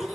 How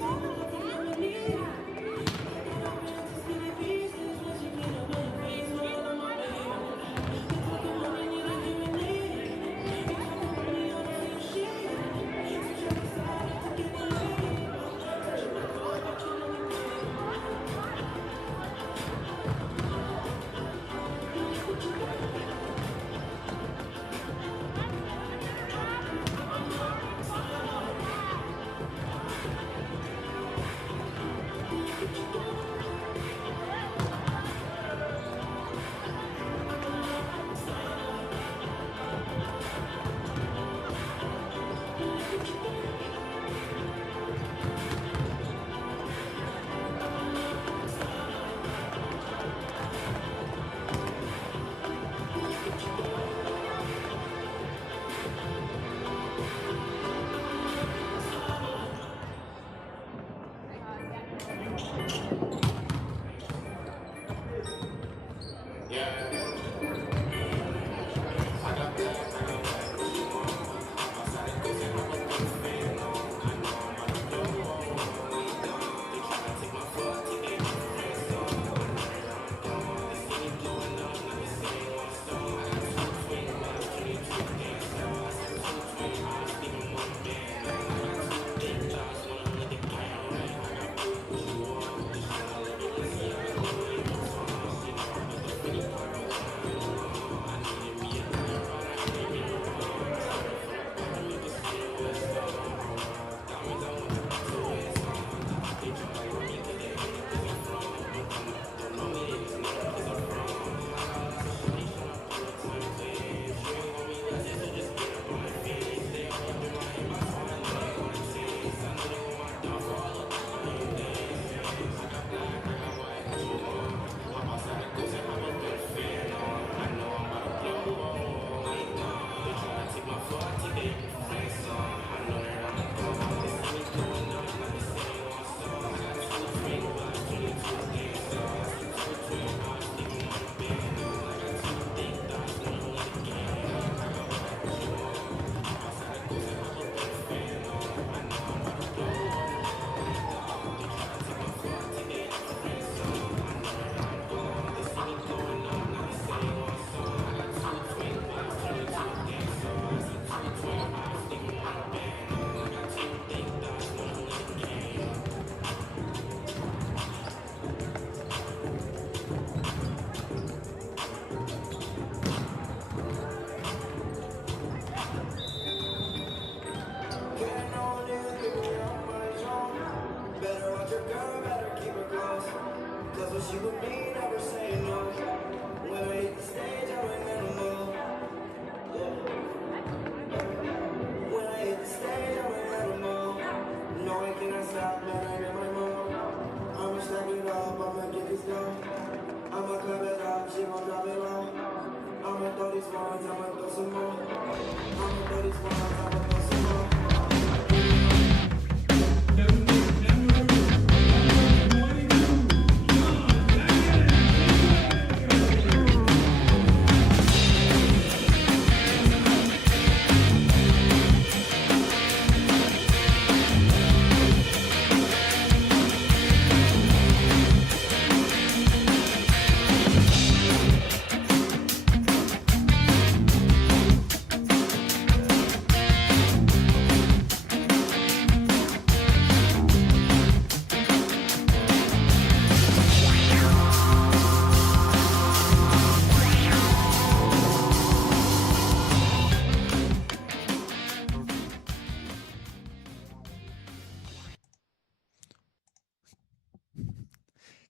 so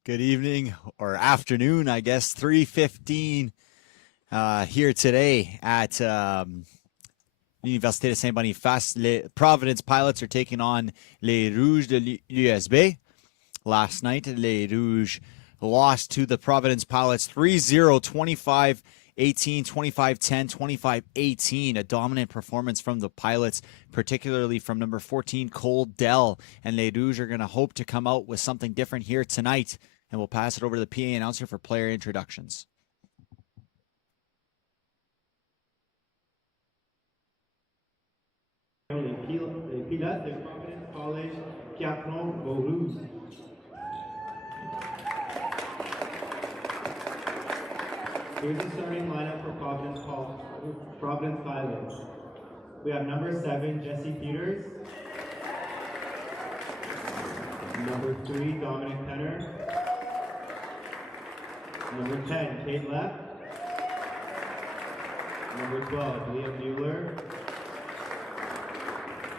Good evening or afternoon, I guess. 3:15 here today at Université de Saint-Boniface. Les Providence Pilots are taking on les Rouges de l'USB. Last night, les Rouges lost to the Providence Pilots 3-0, 25-18, 25-10, 25-18. A dominant performance from the Pilots, particularly from number 14, Cole Dell. And les Rouges are going to hope to come out with something different here tonight. And we'll pass it over to the PA announcer for player introductions. Les pilotes de Providence College qui affrontent vos Rouges. Here's the starting lineup for Providence Pilots. We have number 7, Jesse Peters. Number 3, Dominic Penner. Number 10, Kate Lepp. Number 12, Liam Mueller.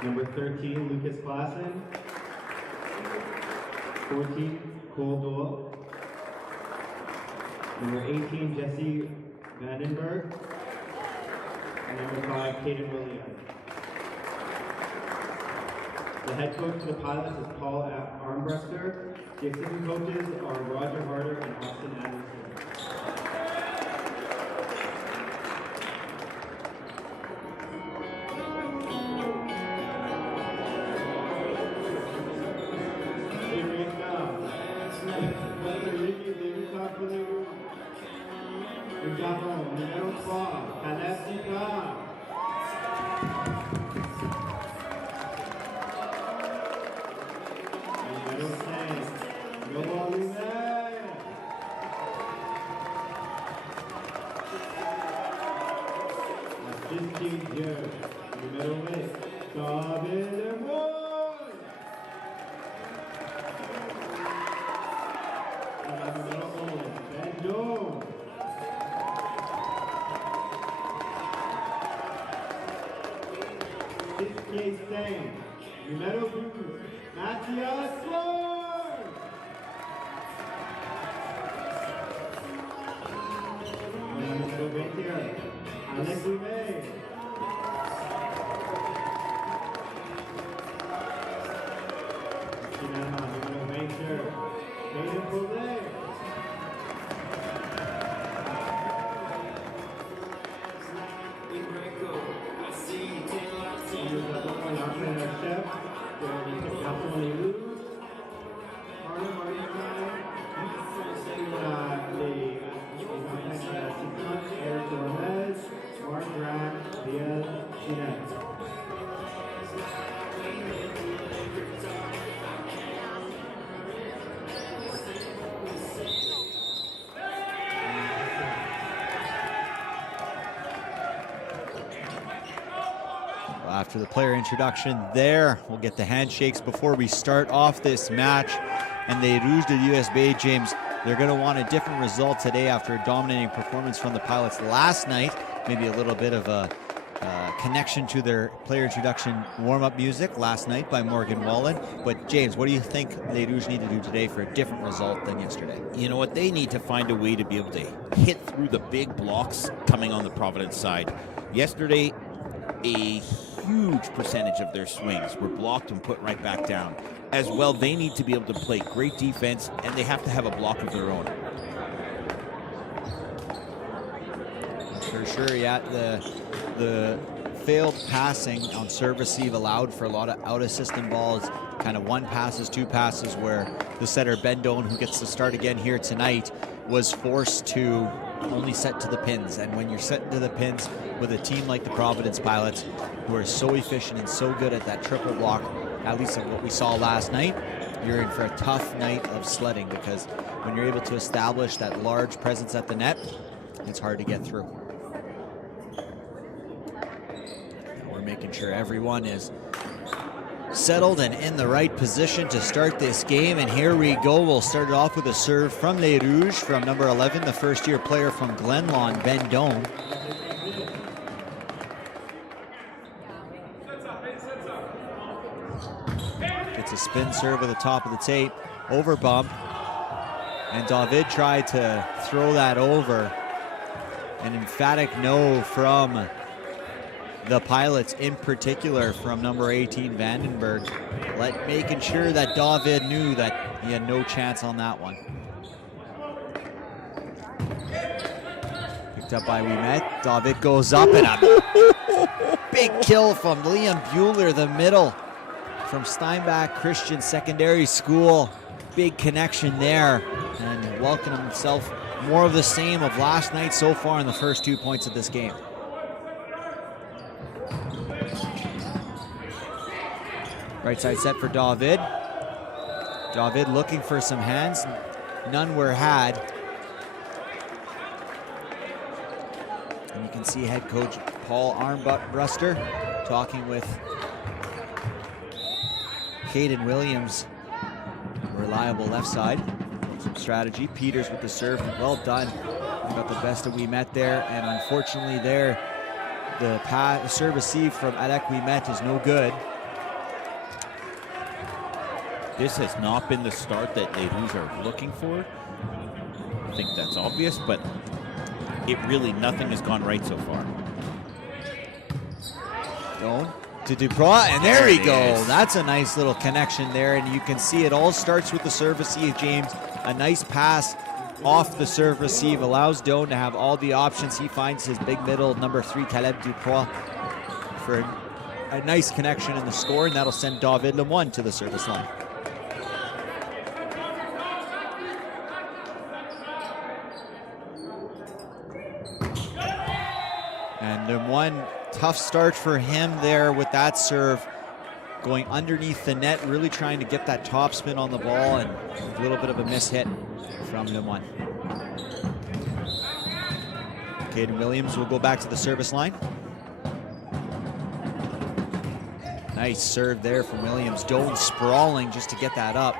Number 13, Lucas Klassen. 14, Cole Dole. Number 18, Jesse Vandenberg. And number 5, Caden Williams. The head coach of the Pilots is Paul Armbruster. The assistant coaches are Roger Harder and Austin Anderson. Here we go. pour les Rouges. Nous avons numéro 3, Caleb Duprat. Numéro 5, Noah Lumet. Assisting Dieu, numéro 8, David Lemoyne. Numéro 11, Ben Jones. Numéro 12, Mathias Ford. Numéro 21, Alex Rouget. Finalement, numéro 22, Hayden Paulet. L'entraîneur-chef de l'équipe garçon les Rouges, Marlon Martin, les assistants Eric Gomez, Mark Grant, Léa Ginette. After the player introduction there, we'll get the handshakes before we start off this match. And the Rouges de l'USB, James, they're going to want a different result today after a dominating performance from the Pilots last night. Maybe a little bit of a connection to their player introduction warm-up music last night by Morgan Wallen. But James, what do you think the Rouges need to do today for a different result than yesterday? You know what? They need to find a way to be able to hit through the big blocks coming on the Providence side. Yesterday, a huge percentage of their swings were blocked and put right back down. As well, they need to be able to play great defense, and they have to have a block of their own. For sure, yeah. The failed passing on serve receive allowed for a lot of out-of-system balls, kind of one passes, two passes, where the setter Ben Doan, who gets to start again here tonight, was forced to only set to the pins. And when you're set to the pins with a team like the Providence Pilots, who are so efficient and so good at that triple block, at least of what we saw last night, you're in for a tough night of sledding, because when you're able to establish that large presence at the net, it's hard to get through. We're making sure everyone is settled and in the right position to start this game, and here we go. We'll start it off with a serve from Les Rouges, from number 11, the first-year player from Glenlawn, Ben Doan. Gets a spin serve at the top of the tape, over bump, and David tried to throw that over. An emphatic no from the Pilots, in particular from number 18, Vandenberg, making sure that David knew that he had no chance on that one. Picked up by Ouimet. David goes up, and a big kill from Liam Bueller, the middle from Steinbach Christian Secondary School. Big connection there, and welcome himself more of the same of last night so far in the first 2 points of this game. Right side set for David. David looking for some hands. None were had. And you can see head coach Paul Armbruster talking with Caden Williams, reliable left side. Some strategy. Peters with the serve. Well done. Got the best of Ouimet there. And unfortunately there, the serve received from Alec Ouimet is no good. This has not been the start that Les Rouges are looking for. I think that's obvious, but nothing has gone right so far. Doan to Duprat, and there we go. That's a nice little connection there, and you can see it all starts with the serve receive, James. A nice pass off the serve receive allows Doan to have all the options. He finds his big middle, number 3, Caleb Duprat, for a nice connection in the score, and that'll send David Lemoyne to the service line. And then one tough start for him there with that serve, going underneath the net, really trying to get that top spin on the ball, and a little bit of a miss hit from the one. Caden Williams will go back to the service line. Nice serve there from Williams. Doan sprawling just to get that up.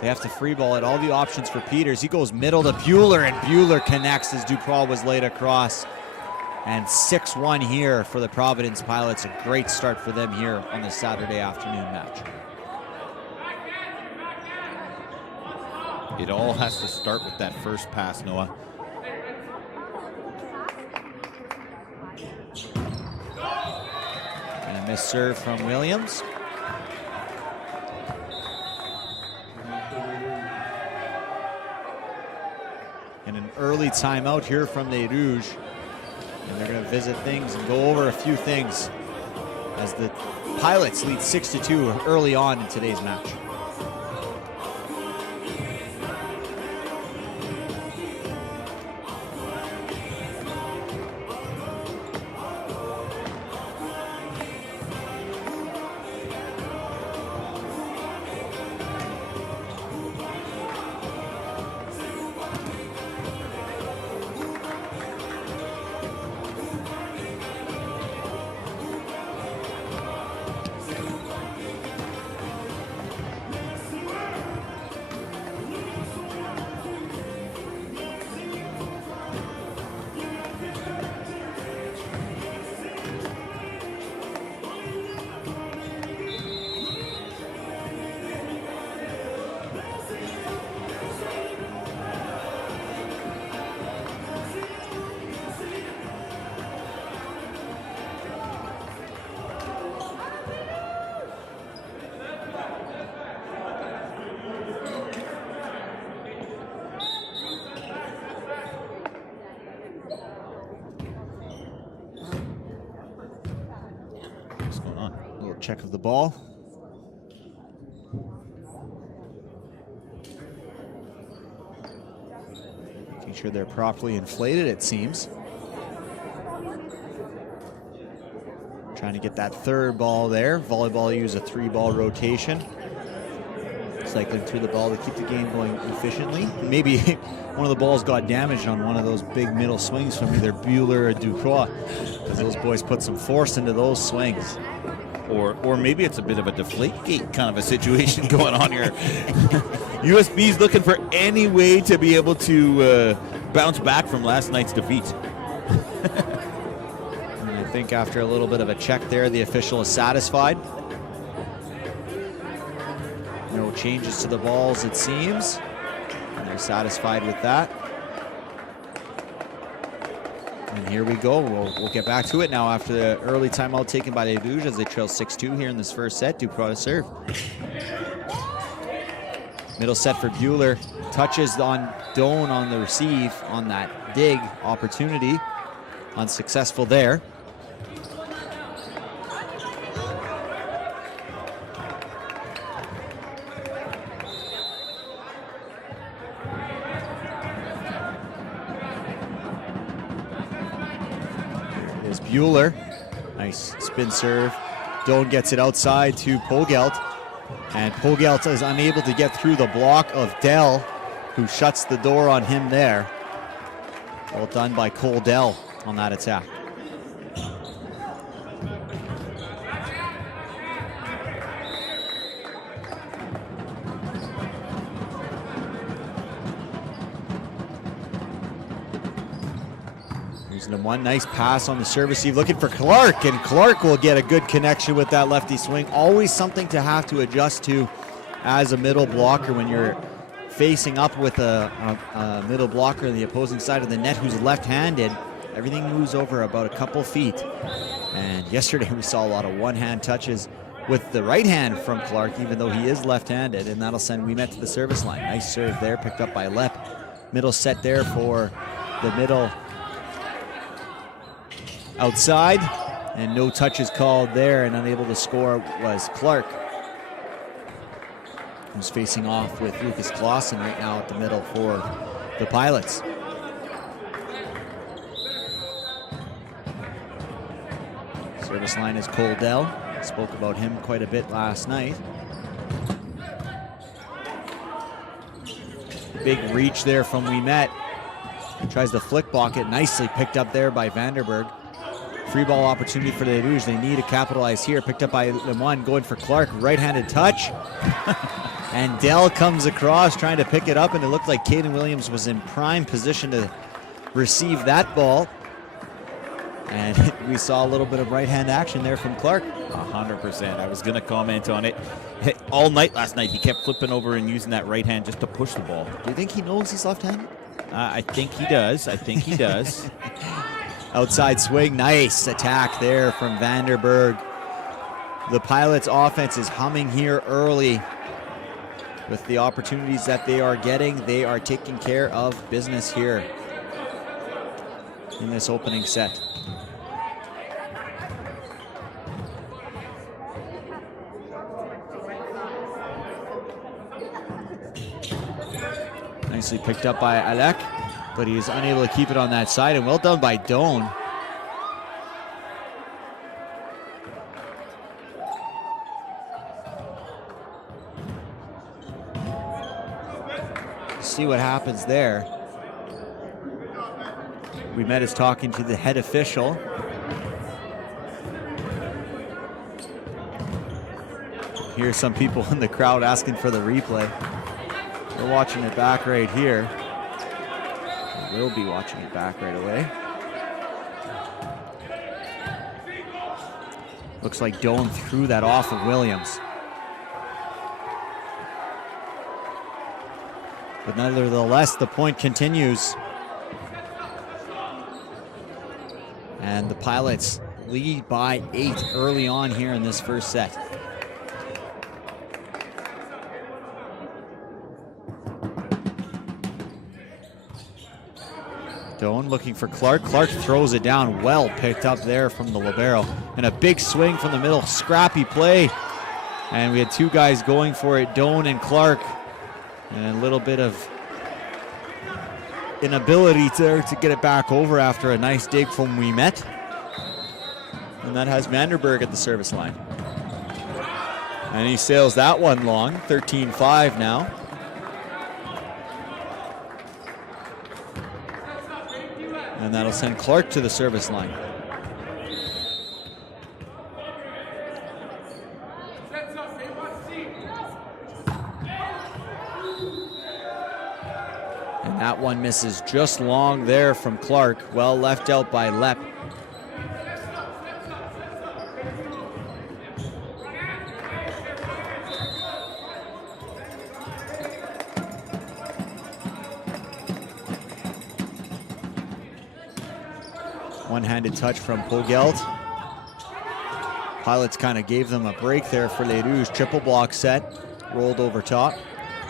They have to free ball it. All the options for Peters. He goes middle to Bueller, and Bueller connects as Ducroix was laid across. And 6-1 here for the Providence Pilots. A great start for them here on the Saturday afternoon match. It all has to start with that first pass, Noah. And a missed serve from Williams. And an early timeout here from the Rouges. And they're going to visit things and go over a few things as the Pilots lead 6-2 early on in today's match. Check of the ball. Making sure they're properly inflated, it seems. Trying to get that third ball there. Volleyball use a 3-ball rotation. Cycling through the ball to keep the game going efficiently. Maybe one of the balls got damaged on one of those big middle swings from either Bueller or Ducroix, because those boys put some force into those swings. Or maybe it's a bit of a deflate gate kind of a situation going on here. USB's looking for any way to be able to bounce back from last night's defeat. And I think after a little bit of a check there, the official is satisfied. No changes to the balls, it seems. And they're satisfied with that. And here we go. We'll get back to it now after the early timeout taken by the Rouges as they trail 6-2 here in this first set. Ducroix to serve. Middle set for Bueller. Touches on Doan on the receive on that dig opportunity. Unsuccessful there. Bueller, nice spin serve. Doan gets it outside to Pogelt, and Pogelt is unable to get through the block of Dell, who shuts the door on him there. Well done by Cole Dell on that attack. One nice pass on the service receive, looking for Clark, and Clark will get a good connection with that lefty swing. Always something to have to adjust to as a middle blocker when you're facing up with a middle blocker on the opposing side of the net who's left-handed. Everything moves over about a couple feet. And yesterday we saw a lot of one-hand touches with the right hand from Clark, even though he is left-handed, and that'll send Winnipeg to the service line. Nice serve there, picked up by Lepp. Middle set there for the middle outside, and no touches called there, and unable to score was Clark, who's facing off with Lucas Clausen right now at the middle for the Pilots. Service line is Coldell. Spoke about him quite a bit last night. Big reach there from Winnipeg. Tries to flick block it. Nicely picked up there by Vanderberg. Free ball opportunity for the Rouges. They need to capitalize here. Picked up by Lemoine, going for Clark. Right-handed touch. And Dell comes across trying to pick it up, and it looked like Caden Williams was in prime position to receive that ball. And we saw a little bit of right-hand action there from Clark. 100%. I was going to comment on it. All night last night, he kept flipping over and using that right hand just to push the ball. Do you think he knows he's left-handed? I think he does. Outside swing, nice attack there from Vanderberg. The Pilots' offense is humming here early. With the opportunities that they are getting, they are taking care of business here in this opening set. Nicely picked up by Alec, but he is unable to keep it on that side, and well done by Doan. See what happens there. Winnipeg is talking to the head official. Here's some people in the crowd asking for the replay. We're watching it back right here. We'll be watching it back right away. Looks like Doan threw that off of Williams. But nevertheless, the point continues. And the Pilots lead by 8 early on here in this first set. Doan looking for Clark. Clark throws it down. Well picked up there from the libero. And a big swing from the middle. Scrappy play. And we had two guys going for it, Doan and Clark. And a little bit of inability to get it back over after a nice dig from Winnipeg. And that has Vanderberg at the service line. And he sails that one long, 13-5 now. And that'll send Clark to the service line. And that one misses just long there from Clark. Well left out by Lepp. One-handed touch from Pogelt. Pilots kind of gave them a break there for Les Rouges. Triple block set, rolled over top.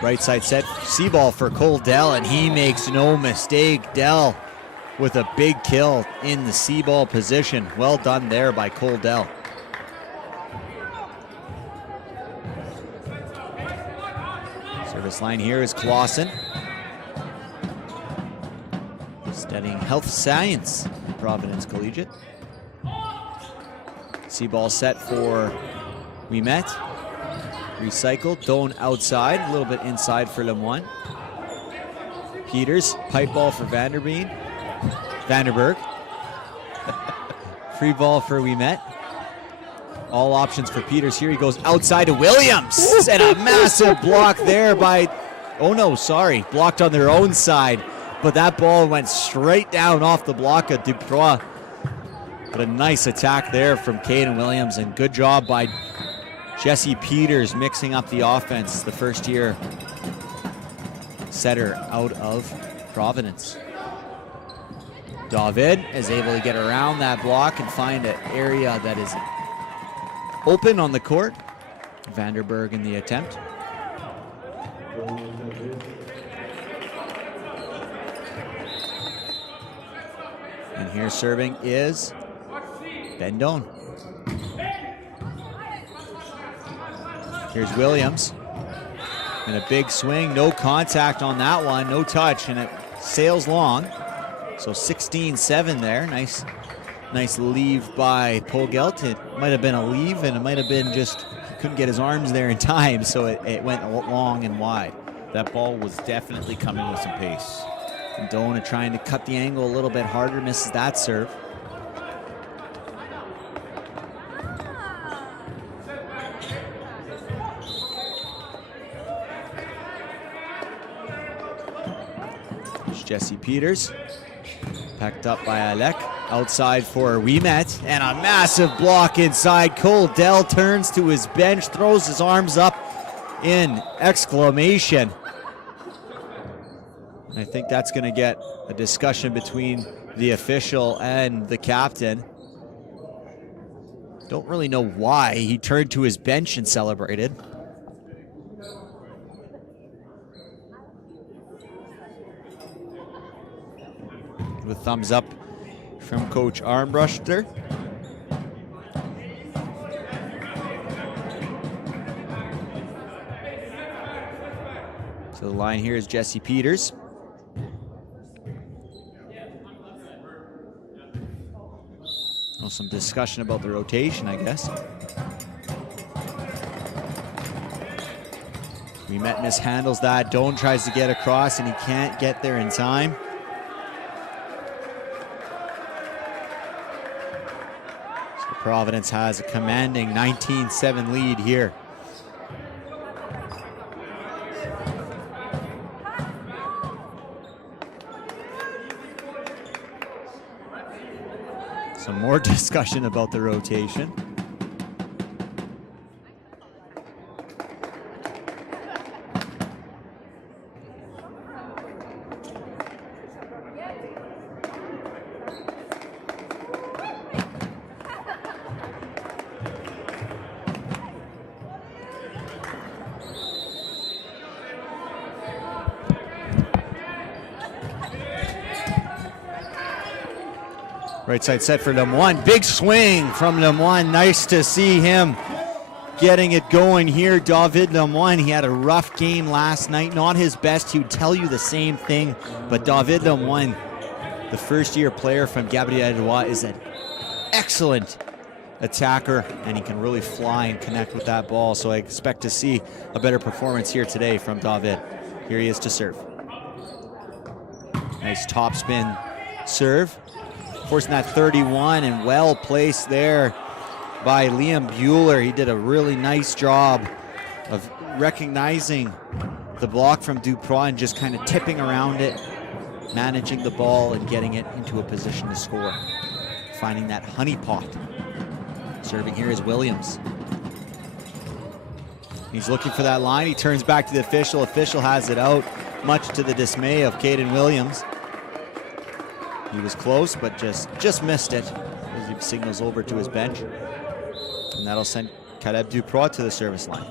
Right side set, C-ball for Cole Dell, and he makes no mistake. Dell with a big kill in the C-ball position. Well done there by Cole Dell. Service line here is Clausen. Studying health science, Providence Collegiate. C-ball set for Winnipeg. Recycled, Doan outside, a little bit inside for Lemoine. Peters, pipe ball for Vanderberg. Free ball for Winnipeg. All options for Peters here. He goes outside to Williams. And a massive block there by, oh no, sorry, blocked on their own side. But that ball went straight down off the block of Duprois. But a nice attack there from Caden Williams, and good job by Jesse Peters mixing up the offense, the first year setter out of Providence. David is able to get around that block and find an area that is open on the court. Vanderberg in the attempt. And here serving is Ben Doan. Here's Williams. And a big swing, no contact on that one, no touch, and it sails long. So 16-7 there. Nice Nice leave by Pogelt. It might have been a leave, and it might have been just he couldn't get his arms there in time, so it went long and wide. That ball was definitely coming with some pace. And Dona trying to cut the angle a little bit harder, misses that serve. There's Jesse Peters, packed up by Alec. Outside for Winnipeg, and a massive block inside. Cole Dell turns to his bench, throws his arms up in exclamation. And I think that's going to get a discussion between the official and the captain. Don't really know why he turned to his bench and celebrated. With thumbs up from Coach Armbruster. So the line here is Jesse Peters. Well, some discussion about the rotation, I guess. Winnipeg mishandles that. Doan tries to get across, and he can't get there in time. Providence has a commanding 19-7 lead here. Some more discussion about the rotation. Right side set for Lemoine. Big swing from Lemoine. Nice to see him getting it going here. David Lemoine, he had a rough game last night. Not his best. He would tell you the same thing. But David Lemoine, the first-year player from Gabriel-Ottawa, is an excellent attacker, and he can really fly and connect with that ball. So I expect to see a better performance here today from David. Here he is to serve. Nice top spin serve. Forcing that 31, and well placed there by Liam Bueller. He did a really nice job of recognizing the block from Duprois and just kind of tipping around it, managing the ball and getting it into a position to score. Finding that honeypot. Serving here is Williams. He's looking for that line. He turns back to the official. Official has it out, much to the dismay of Caden Williams. He was close, but just missed it as he signals over to his bench. And that'll send Caleb Duprois to the service line.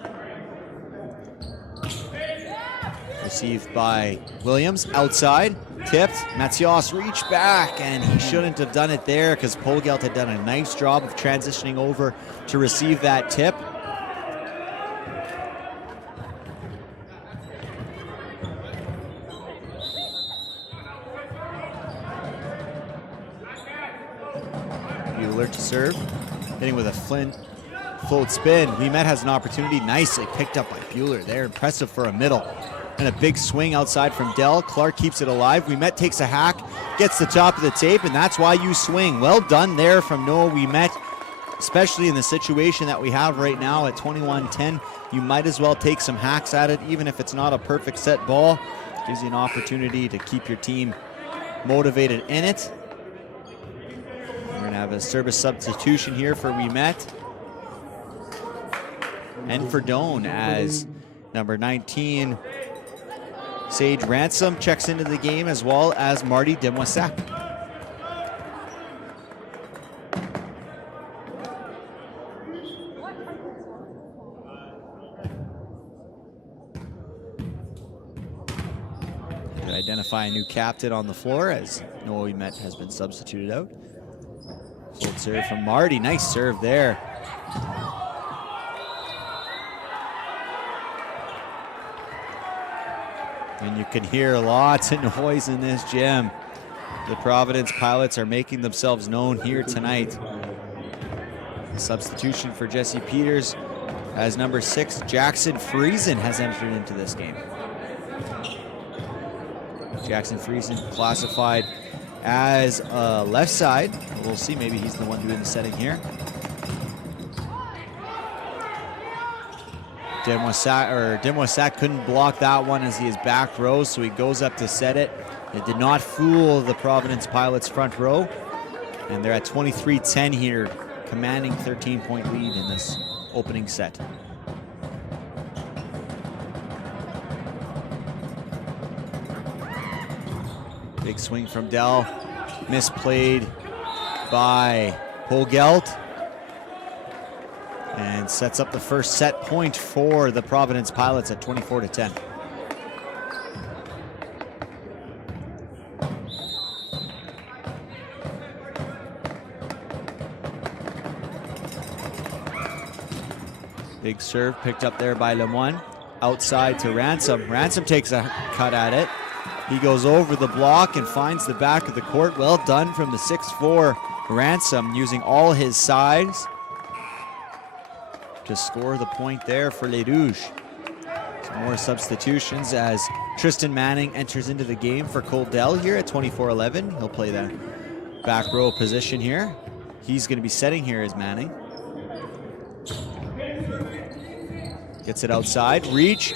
Received by Williams, outside, tipped. Mathias reached back, and he shouldn't have done it there because Pogelt had done a nice job of transitioning over to receive that tip. Bueller to serve, hitting with a float spin. Winnipeg has an opportunity, nicely picked up by Bueller there. Impressive for a middle. And a big swing outside from Dell. Clark keeps it alive. Winnipeg takes a hack, gets the top of the tape, and that's why you swing. Well done there from Noah Winnipeg, especially in the situation that we have right now at 21-10. You might as well take some hacks at it, even if it's not a perfect set ball. Gives you an opportunity to keep your team motivated in it. We're going to have a service substitution here for Winnipeg. And for Doan, as number 19, Sage Ransom, checks into the game, as well as Marty Demoissac. To identify a new captain on the floor, as Noah Winnipeg has been substituted out. Full serve from Marty. Nice serve there. And you can hear lots of noise in this gym. The Providence Pilots are making themselves known here tonight. Substitution for Jesse Peters as number 6, Jackson Friesen, has entered into this game. Jackson Friesen classified as left side. We'll see, maybe he's the one doing the setting here. Demoissac couldn't block that one as he is back row, so he goes up to set it. It did not fool the Providence Pilots front row, and they're at 23-10 here, commanding 13-point lead in this opening set. Big swing from Dell, misplayed by Hogelt, and sets up the first set point for the Providence Pilots at 24-10. Big serve picked up there by Lemoine. Outside to Ransom. Ransom takes a cut at it. He goes over the block and finds the back of the court. Well done from the 6'4" Ransom, using all his size to score the point there for Les Rouges. Some more substitutions as Tristan Manning enters into the game for Cole Dell here at 24-11. He'll play the back row position here. He's going to be setting here as Manning. Gets it outside, reach,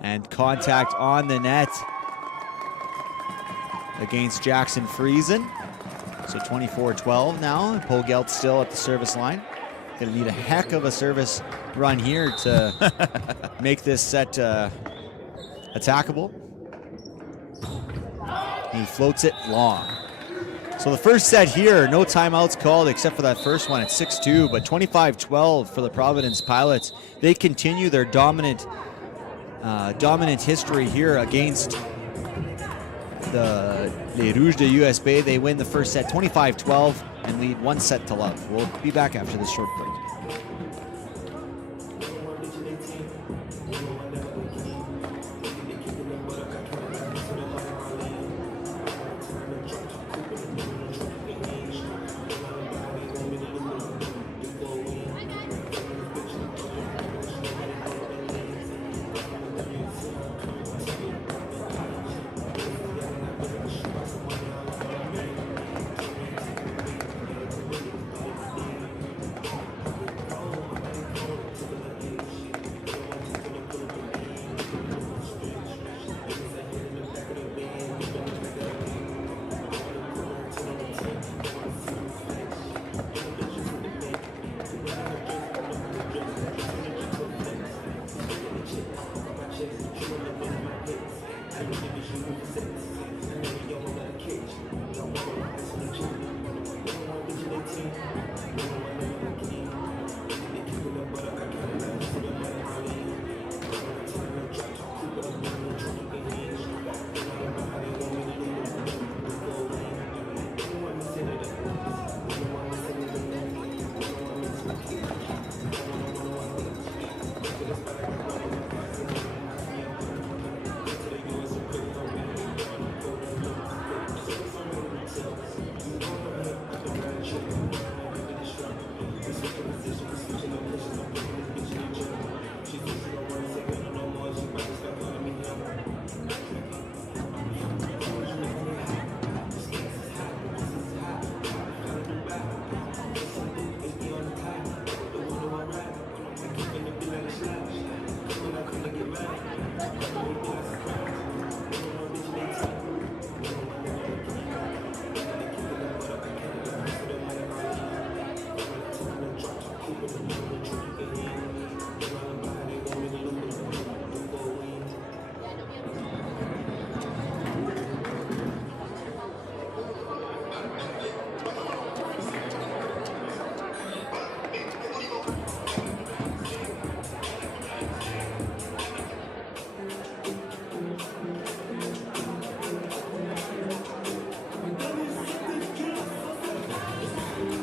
and contact on the net against Jackson Friesen. So 24-12 now. Pogelt still at the service line. Gonna need a heck of a service run here to make this set attackable. He floats it long. So the first set here, no timeouts called except for that first one at 6-2, but 25-12 for the Providence Pilots. They continue their dominant history here against the Les Rouges de USB. They win the first set 25-12 and lead 1-0. We'll be back after this short break.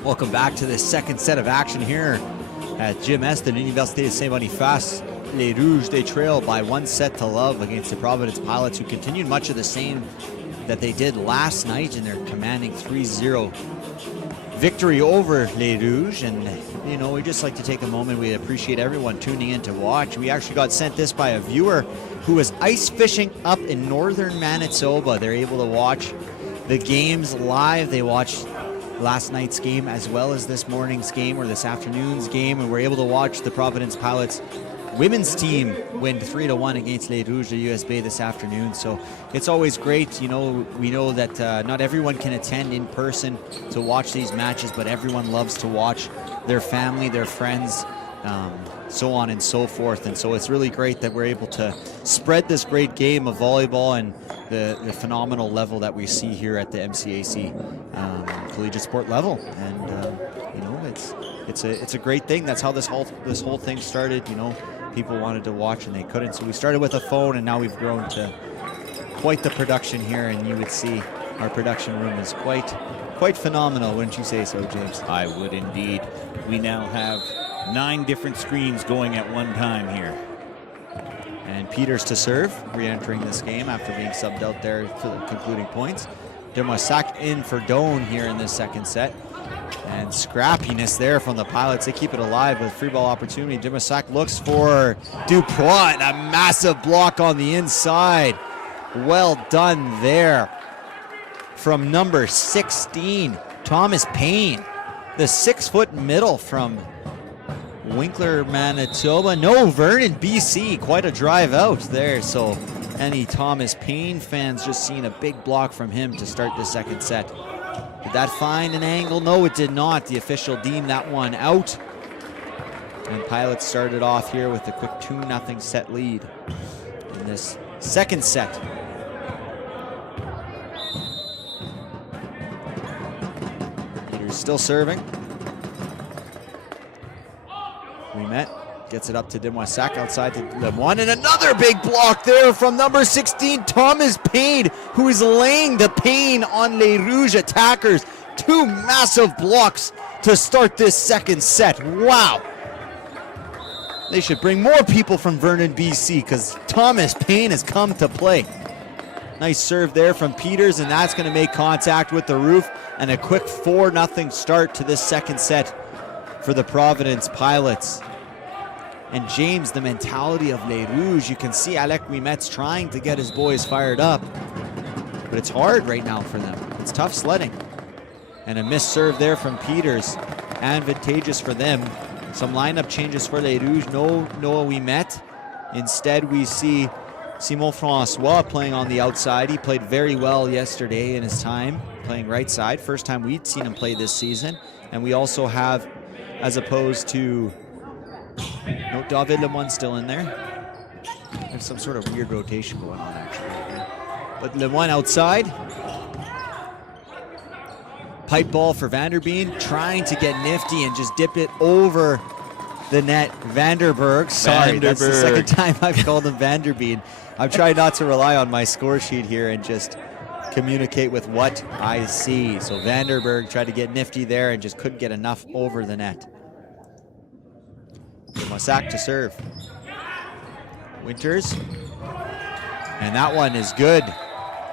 Welcome back to the second set of action here at Gym Est at Université de Saint-Boniface. Les Rouges, they trail by 1-0 against the Providence Pilots, who continued much of the same that they did last night in their commanding 3-0 victory over Les Rouges. And, you know, we just like to take a moment. We appreciate everyone tuning in to watch. We actually got sent this by a viewer who was ice fishing up in northern Manitoba. They're able to watch the games live. They watched last night's game as well as this morning's game or this afternoon's game, and we're able to watch the Providence Pilots women's team win 3-1 against Les Rouges de l'USB this afternoon. So it's always great. You know, we know that not everyone can attend in person to watch these matches, but everyone loves to watch their family, their friends, so on and so forth. And so it's really great that we're able to spread this great game of volleyball and the phenomenal level that we see here at the MCAC collegiate sport level. And you know, it's a great thing. That's how this whole thing started. You know, people wanted to watch and they couldn't, so we started with a phone, and now we've grown to quite the production here. And you would see our production room is quite phenomenal, wouldn't you say so, James? I would indeed. We now have 9 different screens going at one time here. And Peters to serve, re-entering this game after being subbed out there for the concluding points. Demoissac in for Doan here in this second set. And scrappiness there from the Pilots. They keep it alive with free ball opportunity. Demoissac looks for Dupois, and a massive block on the inside. Well done there from number 16, Thomas Payne. The 6-foot middle from Winkler, Manitoba. No, Vernon, BC. Quite a drive out there. So any Thomas Payne fans just seen a big block from him to start the second set. Did that find an angle? No, it did not. The official deemed that one out. And Pilots started off here with a quick 2-0 set lead in this second set. Peters still serving. Ouimet gets it up to Demoissac outside to Lemoine, and another big block there from number 16, Thomas Payne, who is laying the pain on Les Rouges attackers. 2 massive blocks to start this second set. Wow. They should bring more people from Vernon, BC, because Thomas Payne has come to play. Nice serve there from Peters, and that's going to make contact with the roof, and a quick 4-0 start to this second set for the Providence Pilots. And James, the mentality of Les Rouges, you can see Alec Ouimet's trying to get his boys fired up, but it's hard right now for them. It's tough sledding. And a missed serve there from Peters, advantageous for them. Some lineup changes for Les Rouges. No Noah Ouimet. Instead, we see Simon Francois playing on the outside. He played very well yesterday in his time playing right side. First time we'd seen him play this season. And we also have, as opposed to, no, David Lemoine still in there. There's some sort of weird rotation going on actually. But Lemoine outside. Pipe ball for Vanderbeen, trying to get nifty and just dip it over the net. Vanderberg, sorry, that's the second time I've called him Vanderbeen. I'm trying not to rely on my score sheet here and just communicate with what I see. So Vanderberg tried to get nifty there and just couldn't get enough over the net. Demoissac to serve. Winters. And that one is good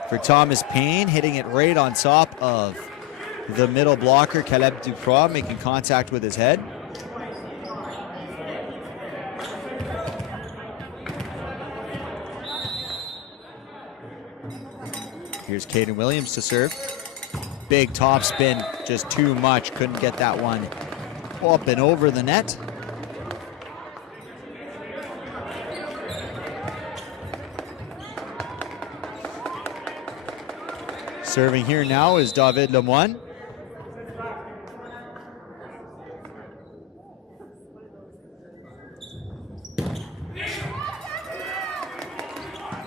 for Thomas Payne, hitting it right on top of the middle blocker, Caleb Dupois, making contact with his head. Here's Caden Williams to serve. Big top spin, just too much. Couldn't get that one up and over the net. Serving here now is David Lemoine.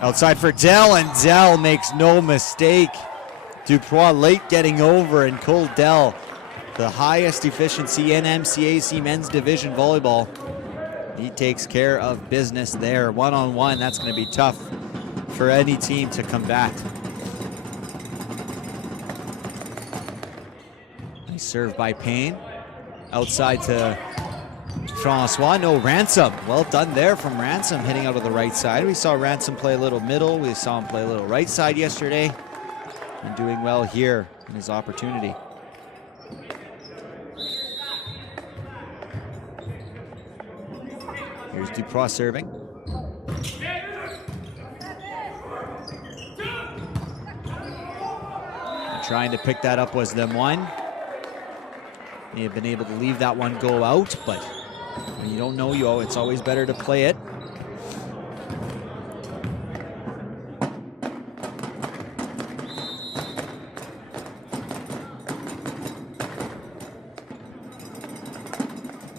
Outside for Dell, and Dell makes no mistake. Dupois late getting over, and Cole Dell, the highest efficiency in MCAC men's division volleyball. He takes care of business there. One-on-one, that's going to be tough for any team to combat. Nice serve by Payne. Outside to Francois, no, Ransom. Well done there from Ransom, hitting out of the right side. We saw Ransom play a little middle. We saw him play a little right side yesterday. and doing well here in his opportunity. Here's Duprois serving. And trying to pick that up was Lemoine. May have been able to leave that one go out, but when you don't know, it's always better to play it.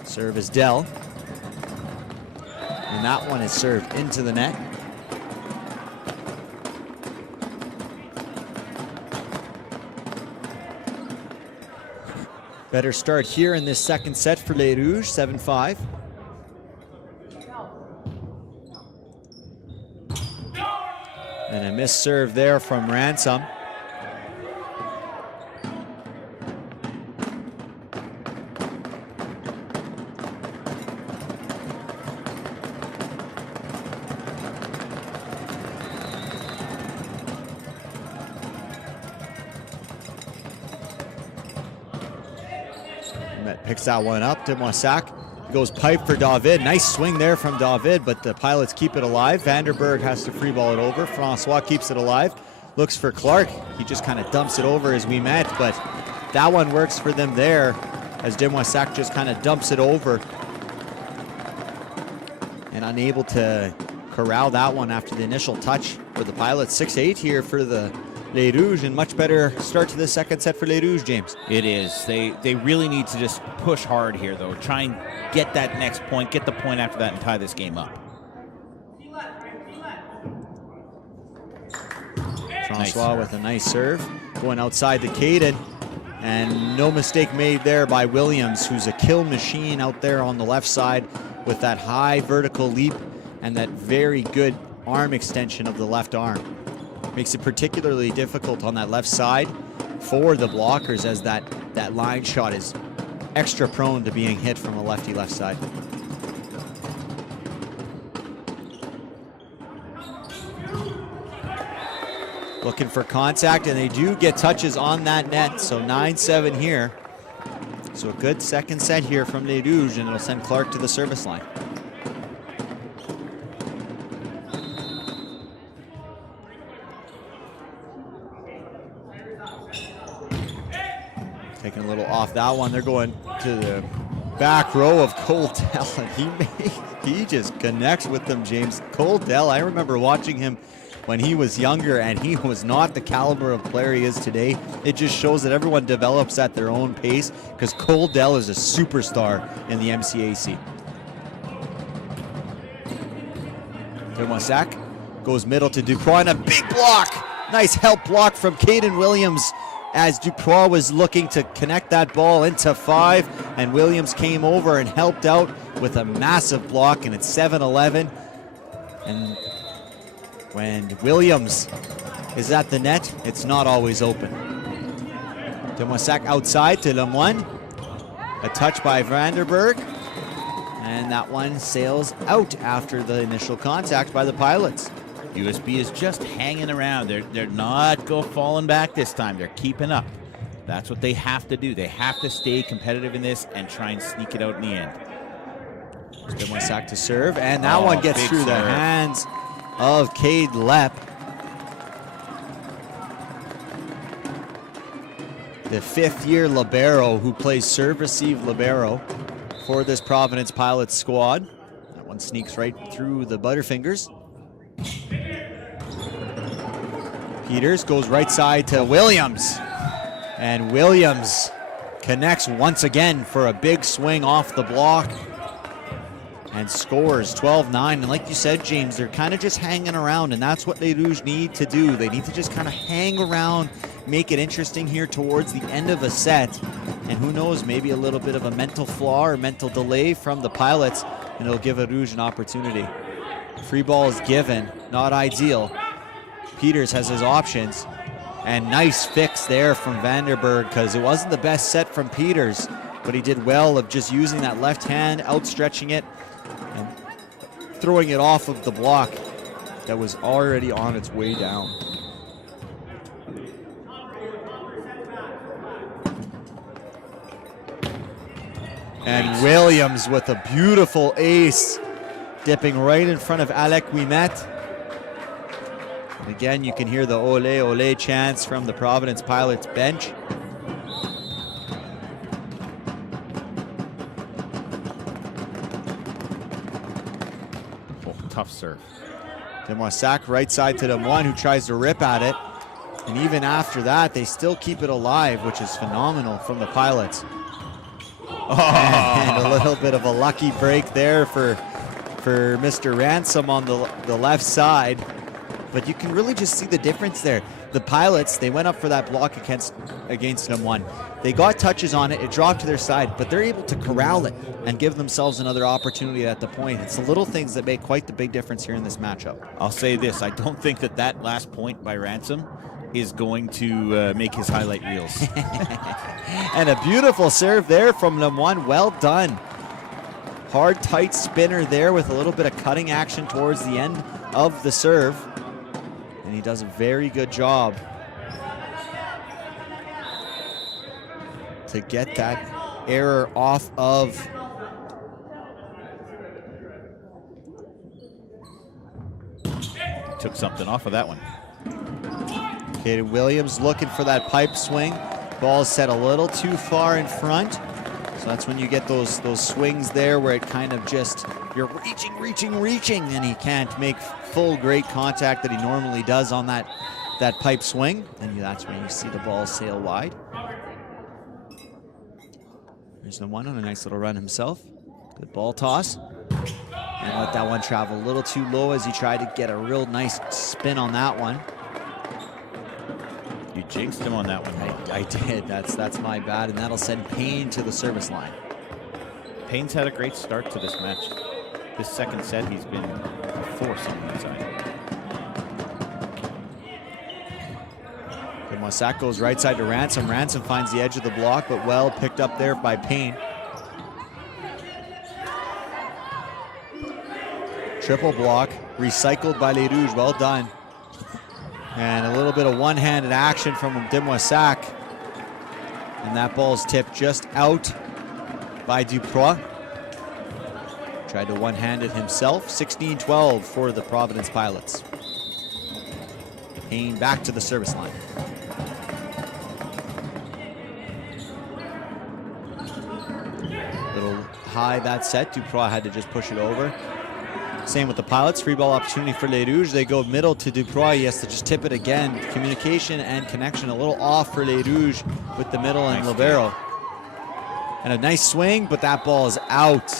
Serve is Dell. And that one is served into the net. Better start here in this second set for Les Rouges, 7-5. And a missed serve there from Ransom. Picks that one up. Demoissac goes pipe for David. Nice swing there from David, but the Pilots keep it alive. Vanderberg has to free ball it over. Francois keeps it alive. Looks for Clark. He just kind of dumps it over as we met, but that one works for them there as Demoissac just kind of dumps it over and unable to corral that one after the initial touch for the Pilots. 6-8 here for the Les Rouges, and much better start to the second set for Les Rouges, James. It is. They really need to just push hard here, though. Try and get that next point, get the point after that, and tie this game up. Francois with a nice serve. Going outside to Caden. And no mistake made there by Williams, who's a kill machine out there on the left side with that high vertical leap and that very good arm extension of the left arm. Makes it particularly difficult on that left side for the blockers, as that line shot is extra prone to being hit from a lefty left side. Looking for contact, and they do get touches on that net, so 9-7 here. So a good second set here from Les Rouges, and it'll send Clark to the service line. Taking a little off that one. They're going to the back row of Coldell, and he just connects with them, James. Coldell, I remember watching him when he was younger, and he was not the caliber of player he is today. It just shows that everyone develops at their own pace, because Coldell is a superstar in the MCAC. Demoissac goes middle to Duprois, and a big block. Nice help block from Caden Williams, as Duprois was looking to connect that ball into 5, and Williams came over and helped out with a massive block, and it's 7-11. And when Williams is at the net, it's not always open. Demoissac outside to Lemoine. A touch by Vanderberg, and that one sails out after the initial contact by the Pilots. USB is just hanging around. They're not falling back this time. They're keeping up. That's what they have to do. They have to stay competitive in this and try and sneak it out in the end. Demoissac to serve, and that one gets through the hands of Cade Lepp. The fifth-year libero who plays serve-receive libero for this Providence Pilots squad. That one sneaks right through the Butterfingers. Peters goes right side to Williams, and Williams connects once again for a big swing off the block and scores 12-9. And like you said, James, they're kind of just hanging around, and that's what Les Rouges need to do. They need to just kind of hang around, make it interesting here towards the end of a set, and who knows, maybe a little bit of a mental flaw or mental delay from the Pilots, and it'll give a Rouge an opportunity. Free ball is given, not ideal. Peters has his options, and nice fix there from Vanderberg, because it wasn't the best set from Peters, but he did well of just using that left hand, outstretching it, and throwing it off of the block that was already on its way down. And Williams with a beautiful ace, dipping right in front of Alec Ouimet. And again, you can hear the ole ole chants from the Providence Pilots bench. Oh, tough serve. Demoissac right side to Lemoine, who tries to rip at it. And even after that, they still keep it alive, which is phenomenal from the Pilots. Oh. And a little bit of a lucky break there for Mr. Ransom on the left side. But you can really just see the difference there. The Pilots, they went up for that block against Lemoine. They got touches on it, it dropped to their side, but they're able to corral it and give themselves another opportunity at the point. It's the little things that make quite the big difference here in this matchup. I'll say this, I don't think that last point by Ransom is going to make his highlight reels. And a beautiful serve there from Lemoine. Well done. Hard, tight spinner there with a little bit of cutting action towards the end of the serve. And he does a very good job to get that error off of Took something off of that one. Okay, Williams looking for that pipe swing. Ball's set a little too far in front. So that's when you get those swings there where it kind of just, you're reaching, and he can't make full great contact that he normally does on that pipe swing. And that's when you see the ball sail wide. There's the one on a nice little run himself. Good ball toss. And let that one travel a little too low as he tried to get a real nice spin on that one. You jinxed him on that one. I did. That's my bad, and that'll send Payne to the service line. Payne's had a great start to this match. This second set, he's been a force on that side. Demoissac goes right side to Ransom. Ransom finds the edge of the block, but well picked up there by Payne. Triple block, recycled by Les Rouges. Well done. And a little bit of one-handed action from Demoissac. And that ball's tipped just out by Duprois. Tried to one-hand it himself. 16-12 for the Providence Pilots. Payne back to the service line. Little high that set. Duprois had to just push it over. Same with the Pilots. Free ball opportunity for Les Rouges. They go middle to Duprois. He has to just tip it again. Communication and connection a little off for Les Rouges with the middle and libero. And a nice swing, but that ball is out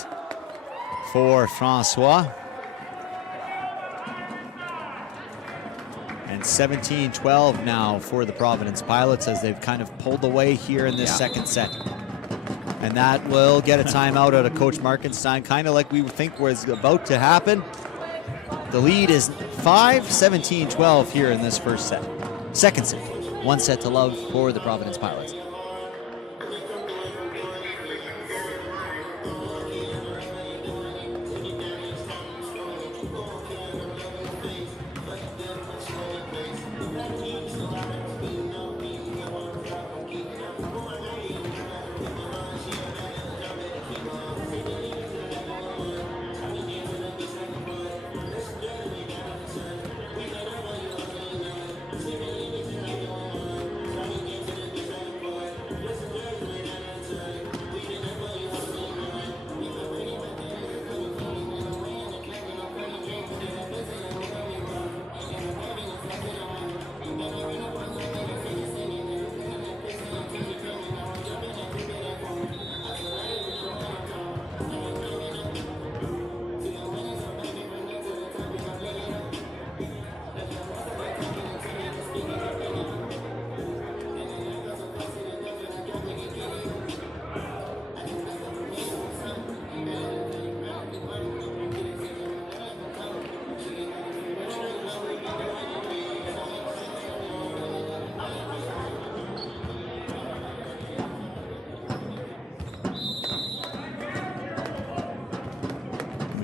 for Francois. And 17-12 now for the Providence Pilots as they've kind of pulled away here in this second set. And that will get a timeout out of Coach Markenstein, kind of like we think was about to happen. The lead is 17-12 here in this first set. Second set, 1 set to love for the Providence Pilots.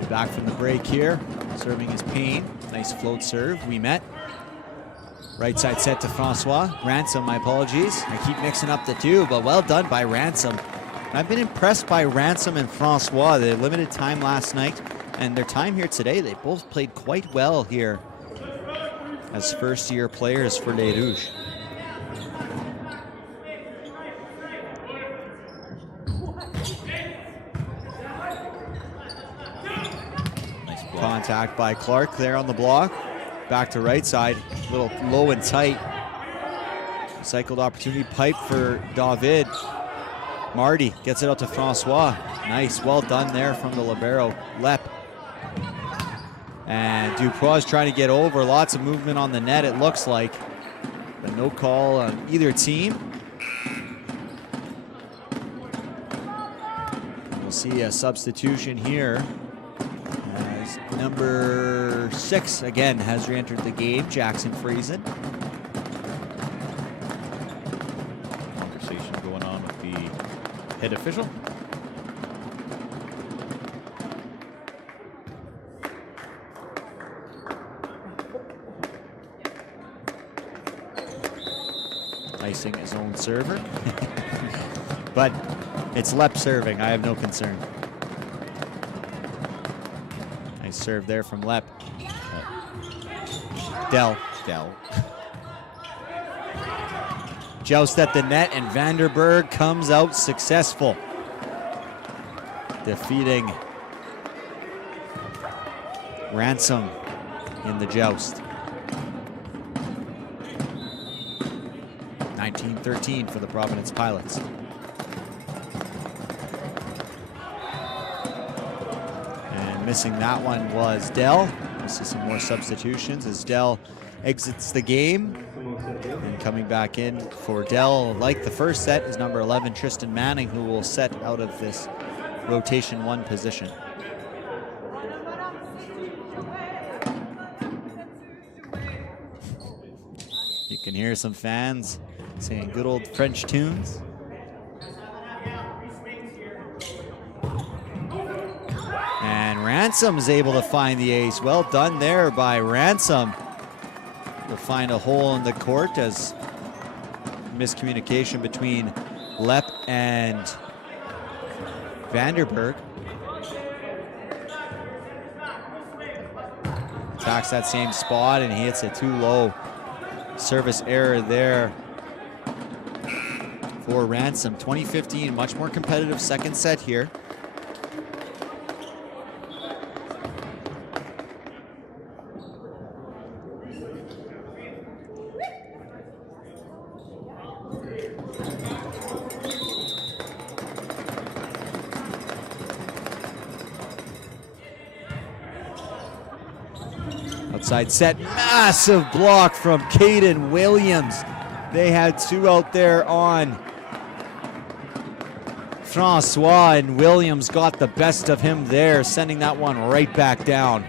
Back from the break here. Serving is Payne. Nice float serve. Ouimet. Right side set to Francois. Ransom, my apologies. I keep mixing up the two, but well done by Ransom. I've been impressed by Ransom and Francois. They had limited time last night, and their time here today, they both played quite well here as first-year players for Les Rouges. Nice block. Contact by Clark there on the block. Back to right side, a little low and tight. Recycled opportunity, pipe for David. Marty gets it out to Francois. Nice, well done there from the libero, Lep. And Dupois trying to get over. Lots of movement on the net, it looks like. But no call on either team. We'll see a substitution here. As number 6 again has re-entered the game, Jackson Friesen. Conversation going on with the head official. Icing his own server. But it's Lep serving, I have no concern. Nice serve there from Lep. Dell. Joust at the net, and Vanderberg comes out successful, defeating Ransom in the joust. 19-13 for the Providence Pilots. And missing that one was Dell. We'll see some more substitutions as Dell exits the game. And coming back in for Dell, like the first set, is number 11, Tristan Manning, who will set out of this rotation 1 position. You can hear some fans singing good old French tunes. And Ransom's able to find the ace. Well done there by Ransom. Will find a hole in the court as miscommunication between Lep and Vanderberg. Attacks that same spot and he hits it too low. Service error there for Ransom. 2015, much more competitive second set here. Outside set, massive block from Caden Williams. They had 2 out there on Francois, and Williams got the best of him there, sending that one right back down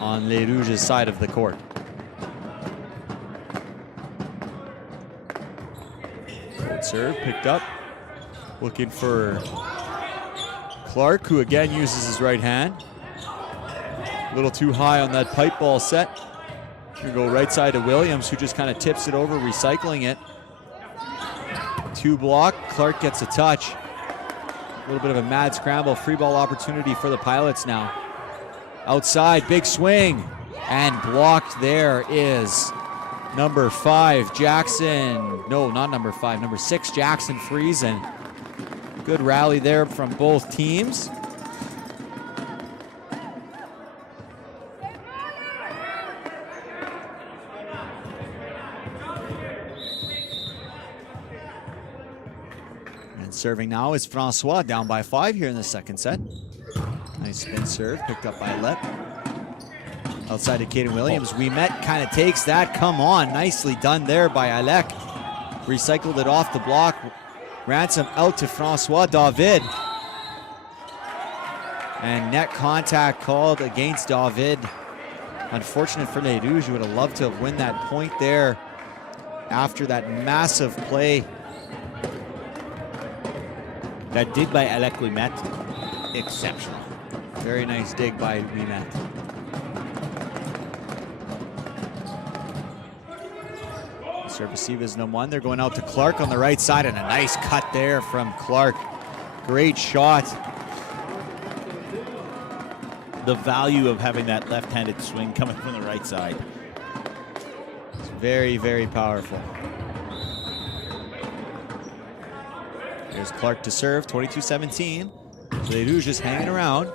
on Les Rouges' side of the court. Good serve, picked up. Looking for Clark, who again uses his right hand. A little too high on that pipe ball set. We go right side to Williams, who just kind of tips it over, recycling it. 2 block, Clark gets a touch. A little bit of a mad scramble, free ball opportunity for the Pilots now. Outside, big swing, and blocked there is number 5, Jackson. No, not number 5, number 6, Jackson Friesen. Good rally there from both teams. Serving now is Francois, down by 5 here in the second set. Nice spin serve, picked up by Lep. Outside to Caden Williams. Winnipeg kind of takes that. Come on, nicely done there by Alec. Recycled it off the block. Ransom out to Francois David. And net contact called against David. Unfortunate for Les Rouges. You would have loved to have won that point there after that massive play. That dig by Alec Winnipeg, exceptional. Very nice dig by Winnipeg. Service is number 1. They're going out to Clark on the right side, and a nice cut there from Clark. Great shot. The value of having that left-handed swing coming from the right side. It's very, very powerful. There's Clark to serve, 22-17. So Les Rouges just hanging around.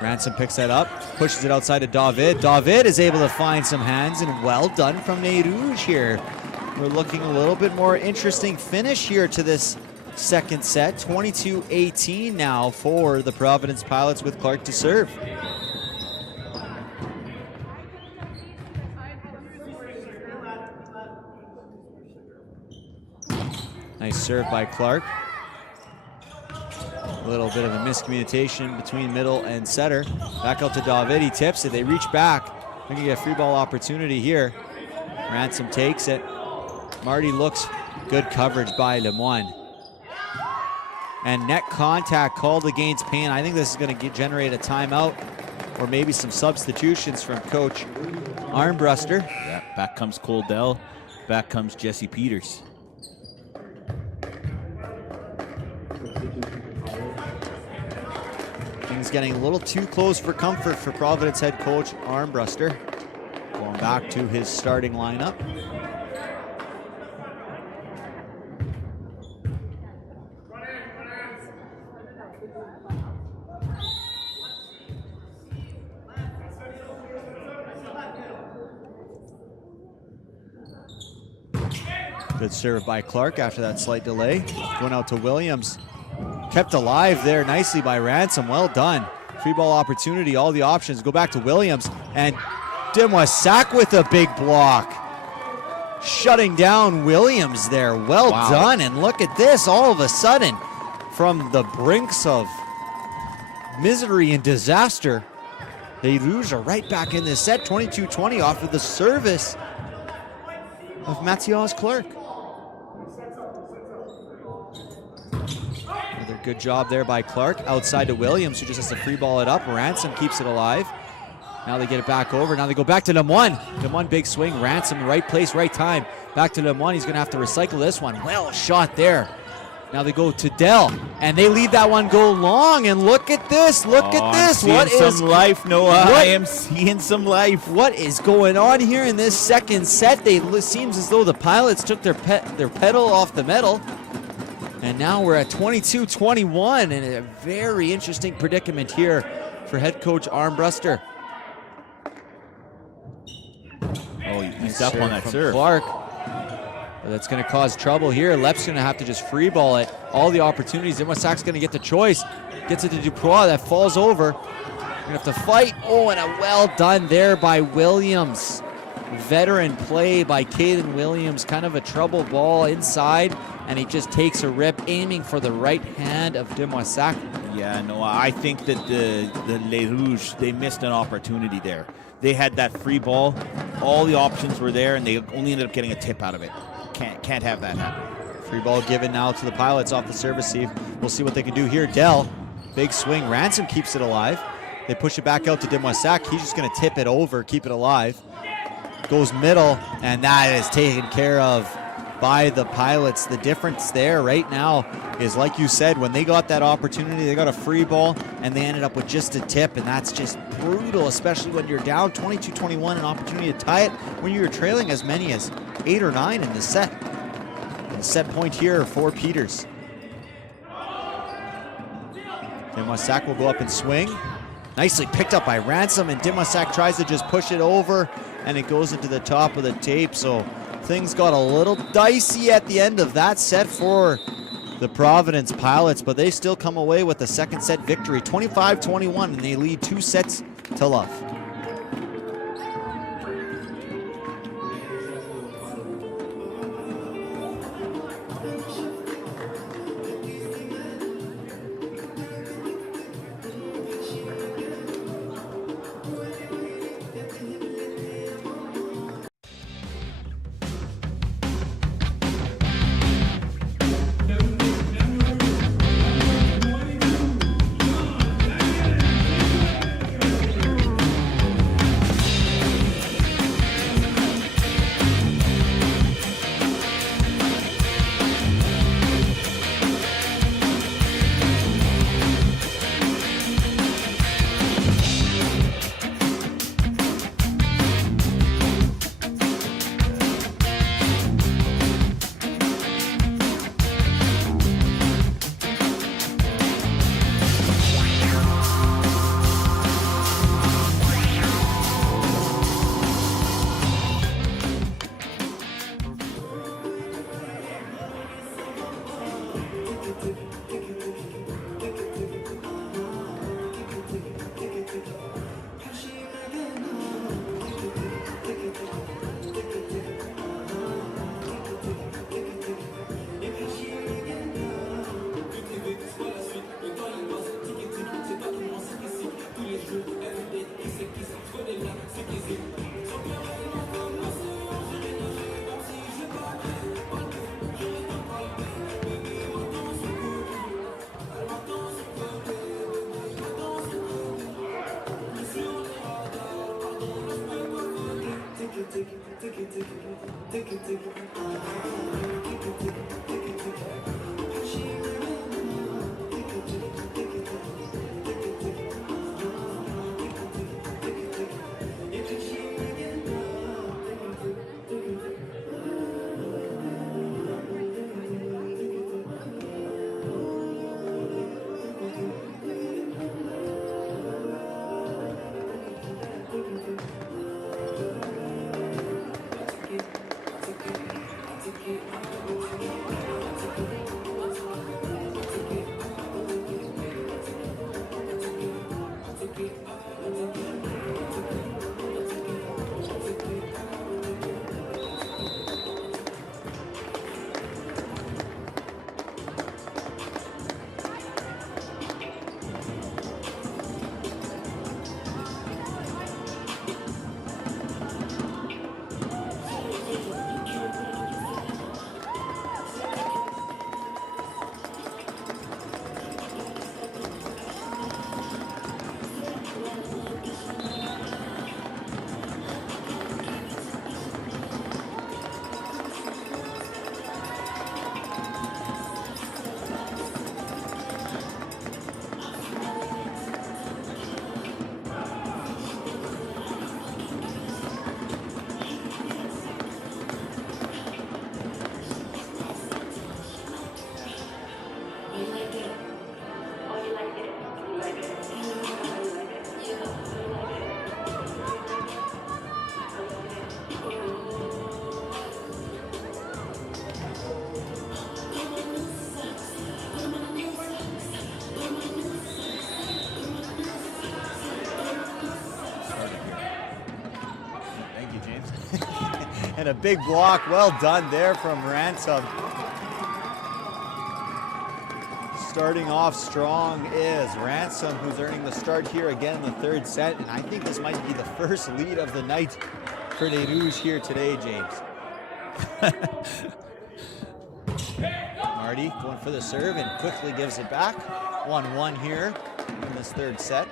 Ransom picks that up, pushes it outside to David. David is able to find some hands, and well done from Les Rouges here. We're looking a little bit more interesting finish here to this second set. 22-18 now for the Providence Pilots with Clark to serve. Nice serve by Clark. A little bit of a miscommunication between middle and setter. Back out to David, he tips it, they reach back. They're gonna get a free ball opportunity here. Ransom takes it. Marty looks, good coverage by Lemoine. And net contact called against Payne. I think this is gonna generate a timeout or maybe some substitutions from Coach Armbruster. Yeah, back comes Coldell, back comes Jesse Peters. Things getting a little too close for comfort for Providence head coach Armbruster. Going back to his starting lineup. Good serve by Clark after that slight delay. Going out to Williams. Kept alive there nicely by Ransom. Well done. Free ball opportunity, all the options. Go back to Williams. And Demoissac with a big block. Shutting down Williams there. Well done. And look at this. All of a sudden, from the brinks of misery and disaster, the Rouges are right back in this set. 22-20 off of the service of Mathias Clark. Another good job there by Clark. Outside to Williams, who just has to free ball it up. Ransom keeps it alive. Now they get it back over. Now they go back to Lemoine. Lemoine, big swing. Ransom, right place, right time. Back to Lemoine. He's going to have to recycle this one. Well shot there. Now they go to Dell, and they leave that one go long. And look at this. Look at this. What is some life, Noah? I am seeing some life. What is going on here in this second set? Seems as though the Pilots took their pedal off the metal. And now we're at 22-21, and a very interesting predicament here for head coach Armbruster. Oh, he's up on that serve. Clark. But that's going to cause trouble here. Lep's going to have to just free ball it. All the opportunities. Demoissac's going to get the choice. Gets it to Duprois. That falls over. Going to have to fight. Oh, and a well done there by Williams. Veteran play by Caden Williams. Kind of a trouble ball inside. And he just takes a rip, aiming for the right hand of Demoissac. Yeah, no, I think that the Les Rouges, they missed an opportunity there. They had that free ball. All the options were there, and they only ended up getting a tip out of it. Can't have that happen. Free ball given now to the Pilots off the service. We'll see what they can do here. Dell, big swing. Ransom keeps it alive. They push it back out to Demoissac. He's just going to tip it over, keep it alive. Goes middle, and that is taken care of by the Pilots. The difference there right now is, like you said, when they got that opportunity, they got a free ball, and they ended up with just a tip, and that's just brutal, especially when you're down 22-21, an opportunity to tie it when you're trailing as many as 8 or 9 in the set. And set point here for Peters. Demoissac will go up and swing. Nicely picked up by Ransom, and Demoissac tries to just push it over, and it goes into the top of the tape. So things got a little dicey at the end of that set for the Providence Pilots, but they still come away with a second set victory, 25-21, and they lead 2 sets to love. And a big block, well done there from Ransom. Starting off strong is Ransom, who's earning the start here again in the third set. And I think this might be the first lead of the night for Les Rouges here today, James. Marty going for the serve and quickly gives it back. 1-1 here in this third set.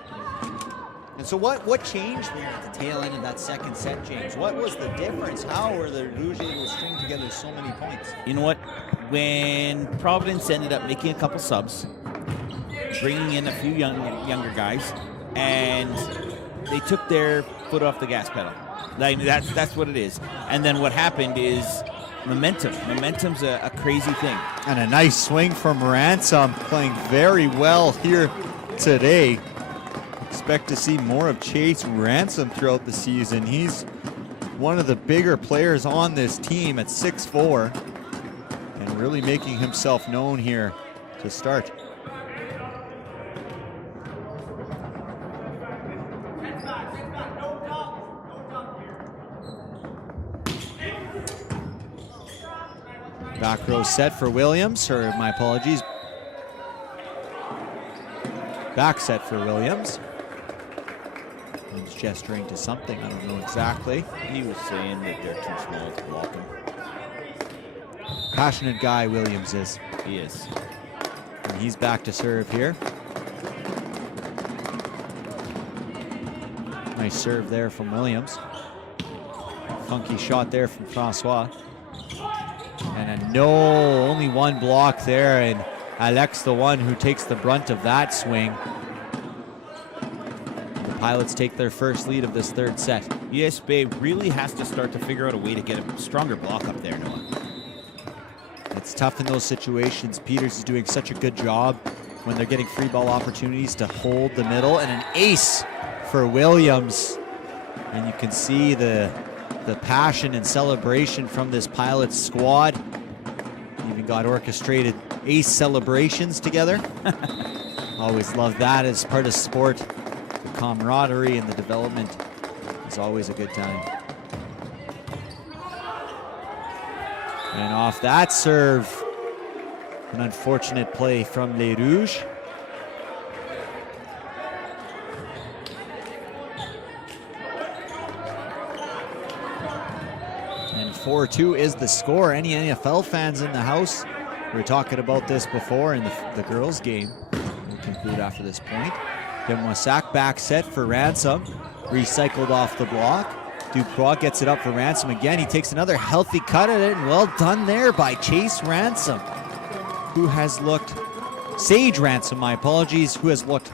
And so what changed there at the tail end of that second set, James? What was the difference? How were the Rouges able to string together so many points? You know what? When Providence ended up making a couple subs, bringing in a few younger guys, and they took their foot off the gas pedal. Like, that's what it is. And then what happened is momentum. Momentum's a crazy thing. And a nice swing from Ransom, playing very well here today. Expect to see more of Chase Ransom throughout the season. He's one of the bigger players on this team at 6'4", and really making himself known here to start. Back row set for Williams, or my apologies. Back set for Williams. He's gesturing to something, I don't know exactly. He was saying that they're too small to block him. Passionate guy, Williams is. He is. And he's back to serve here. Nice serve there from Williams. Funky shot there from Francois. And a no, only one block there, and Alex the one who takes the brunt of that swing. The Pilots take their first lead of this third set. Yes, Babe really has to start to figure out a way to get a stronger block up there, Noah. It's tough in those situations. Peters is doing such a good job when they're getting free ball opportunities to hold the middle, and an ace for Williams. And you can see the passion and celebration from this Pilots squad. Even got orchestrated ace celebrations together. Always love that as part of sport. The camaraderie and the development is always a good time. And off that serve, an unfortunate play from Les Rouges. And 4-2 is the score. Any NFL fans in the house? We were talking about this before in the girls' game. We'll conclude after this point. Demoissac back set for Ransom. Recycled off the block. Dubois gets it up for Ransom again. He takes another healthy cut at it, and well done there by Chase Ransom, who has looked, Sage Ransom, my apologies, who has looked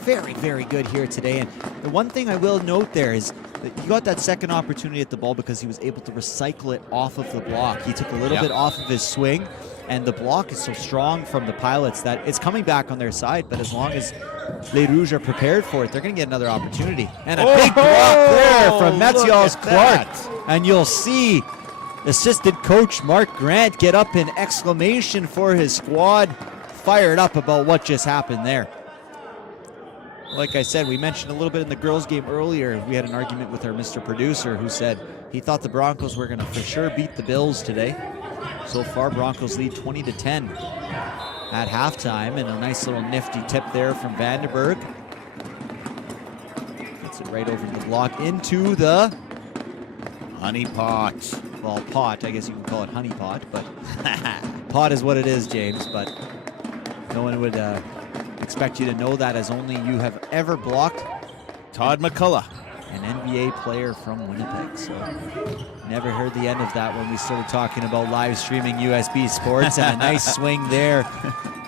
very, very good here today. And the one thing I will note there is that he got that second opportunity at the ball because he was able to recycle it off of the block. He took a little bit off of his swing, and the block is so strong from the Pilots that it's coming back on their side, but as long as Les Rouges are prepared for it, they're going to get another opportunity. And a big block there from Mathias Clark. And you'll see assistant coach Mark Grant get up in exclamation for his squad, fired up about what just happened there. Like I said, we mentioned a little bit in the girls' game earlier. We had an argument with our Mr. Producer who said he thought the Broncos were going to for sure beat the Bills today. So far, Broncos lead 20-10 at halftime, and a nice little nifty tip there from Vandenberg. Gets it right over the block into the honey pot. Well, pot, I guess you can call it honey pot, but pot is what it is, James, but no one would expect you to know that, as only you have ever blocked Todd McCullough, an NBA player from Winnipeg. So never heard the end of that when we started talking about live streaming USB sports. And a nice swing there.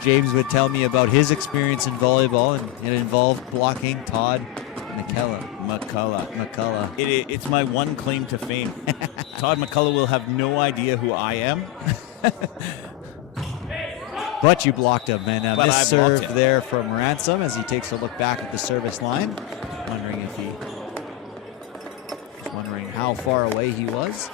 James would tell me about his experience in volleyball, and it involved blocking Todd McCullough. It's my one claim to fame. Todd McCullough will have no idea who I am. But you blocked him, and a missed serve him there from Ransom as he takes a look back at the service line, wondering how far away he was.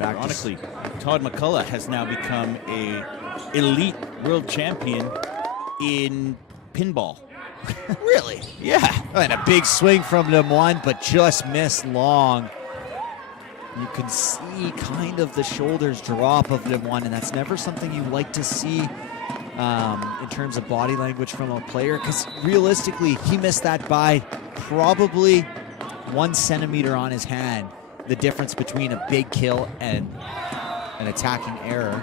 Ironically, Todd McCullough has now become a elite world champion in pinball. Really? Yeah. And a big swing from Lemoine, but just missed long. You can see kind of the shoulders drop of Lemoine, and that's never something you like to see in terms of body language from a player, because realistically, he missed that by probably 1 centimeter on his hand. The difference between a big kill and an attacking error.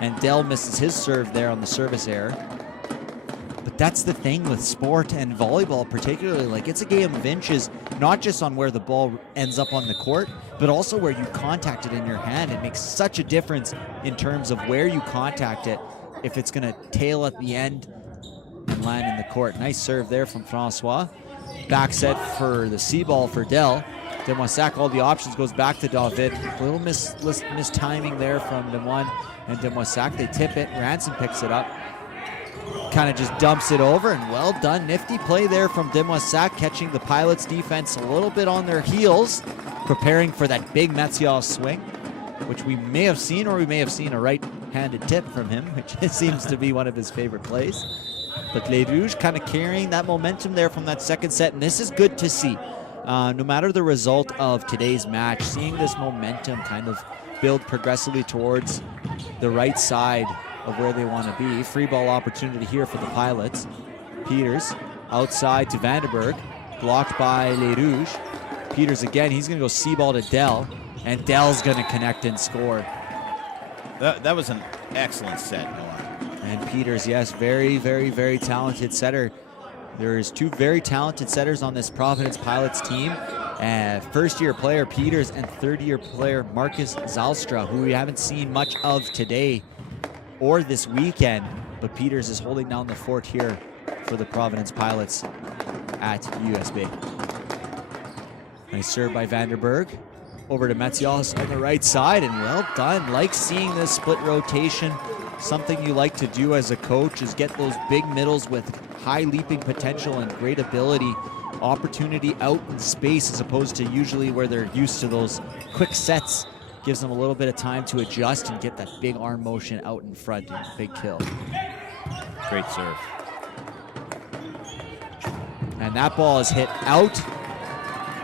And Dell misses his serve there on the service error. But that's the thing with sport and volleyball particularly. Like, it's a game of inches, not just on where the ball ends up on the court, but also where you contact it in your hand. It makes such a difference in terms of where you contact it, if it's going to tail at the end and land in the court. Nice serve there from Francois. Back set for the C ball for Dell. Demoissac, all the options, goes back to David. A little mistiming there from Lemoine and Demoissac. They tip it. Ransom picks it up. Kind of just dumps it over, and well done. Nifty play there from Demoissac, catching the Pilots defense a little bit on their heels, preparing for that big Mathias swing, which we may have seen, or we may have seen a right-handed tip from him, which seems to be one of his favorite plays. But Les Rouges kind of carrying that momentum there from that second set, and this is good to see. No matter the result of today's match, seeing this momentum kind of build progressively towards the right side of where they want to be. Free ball opportunity here for the Pilots. Peters outside to Vandenberg, blocked by Les Rouges. Peters again, he's going to go C-ball to Dell, and Dell's going to connect and score. That was an excellent set, Noah. And Peters, yes, very, very, very talented setter. There's 2 very talented setters on this Providence Pilots team. First-year player Peters and third-year player Marcus Zalstra, who we haven't seen much of today or this weekend, but Peters is holding down the fort here for the Providence Pilots at USB. Nice serve by Vandenberg. Over to Mathias on the right side, and well done. Like seeing this split rotation. Something you like to do as a coach is get those big middles with high leaping potential and great ability. Opportunity out in space, as opposed to usually where they're used to those quick sets. Gives them a little bit of time to adjust and get that big arm motion out in front and big kill. Great serve. And that ball is hit out.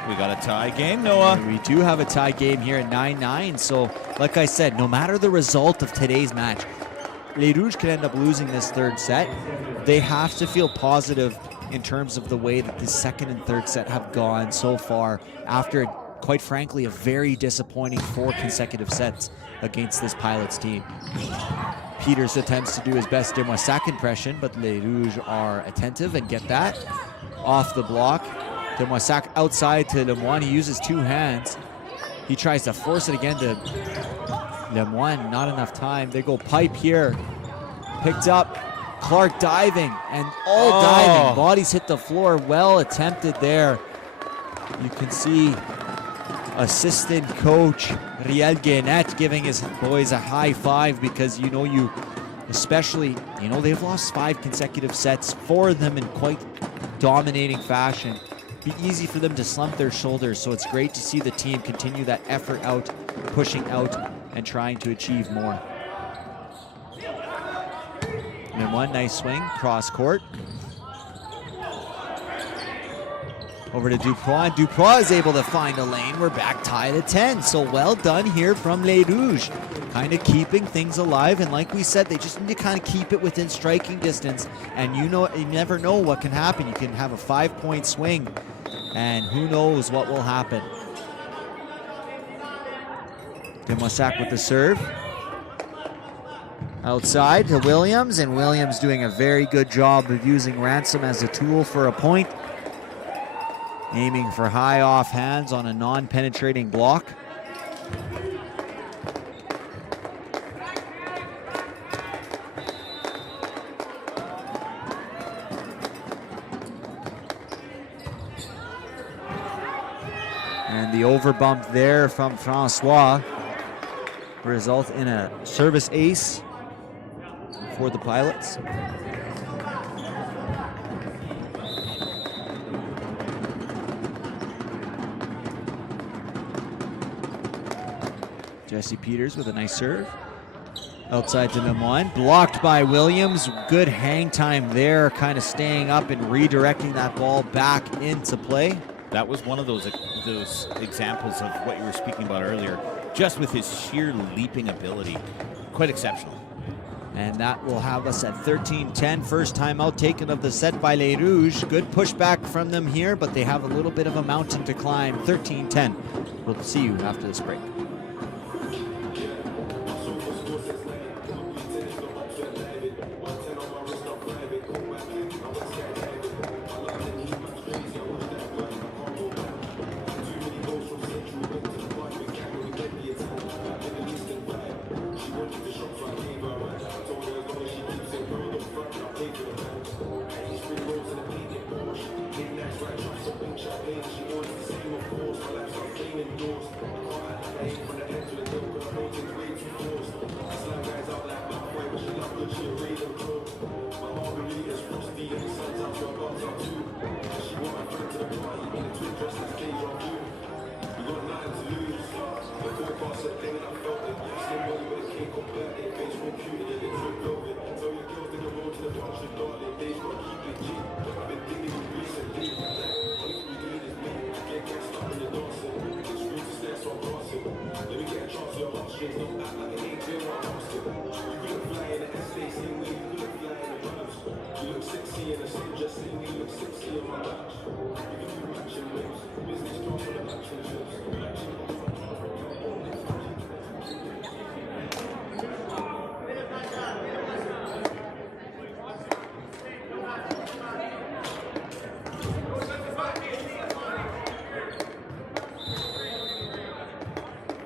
We got a tie game, Noah. And we do have a tie game here at 9-9. So, like I said, no matter the result of today's match, Les Rouges could end up losing this third set. They have to feel positive in terms of the way that the second and third set have gone so far after, quite frankly, a very disappointing 4 consecutive sets against this Pilots team. Peters attempts to do his best Demoissac impression, but Les Rouges are attentive and get that off the block. Demoissac outside to Lemoine. He uses two hands. He tries to force it again to Lemoine. Not enough time. They go pipe here. Picked up. Clark diving and all diving. Bodies hit the floor. Well attempted there. You can see assistant coach Riel Guénette giving his boys a high five because especially, they've lost 5 consecutive sets, 4 of them in quite dominating fashion. Be easy for them to slump their shoulders, so it's great to see the team continue that effort out, pushing out, and trying to achieve more. And one nice swing, cross court. Over to Dupois. Dupois is able to find a lane. We're back tied at 10. So well done here from Les Rouges. Kind of keeping things alive. And like we said, they just need to kind of keep it within striking distance. And you never know what can happen. You can have a 5-point swing. And who knows what will happen. Demoissac with the serve. Outside to Williams. And Williams doing a very good job of using Ransom as a tool for a point. Aiming for high off hands on a non-penetrating block. And the overbump there from Francois result in a service ace for the Pilots. Jesse Peters with a nice serve. Outside to Lemoine. Blocked by Williams. Good hang time there, kind of staying up and redirecting that ball back into play. That was one of those examples of what you were speaking about earlier. Just with his sheer leaping ability. Quite exceptional. And that will have us at 13-10. First timeout taken of the set by Les Rouges. Good pushback from them here, but they have a little bit of a mountain to climb. 13-10. We'll see you after this break.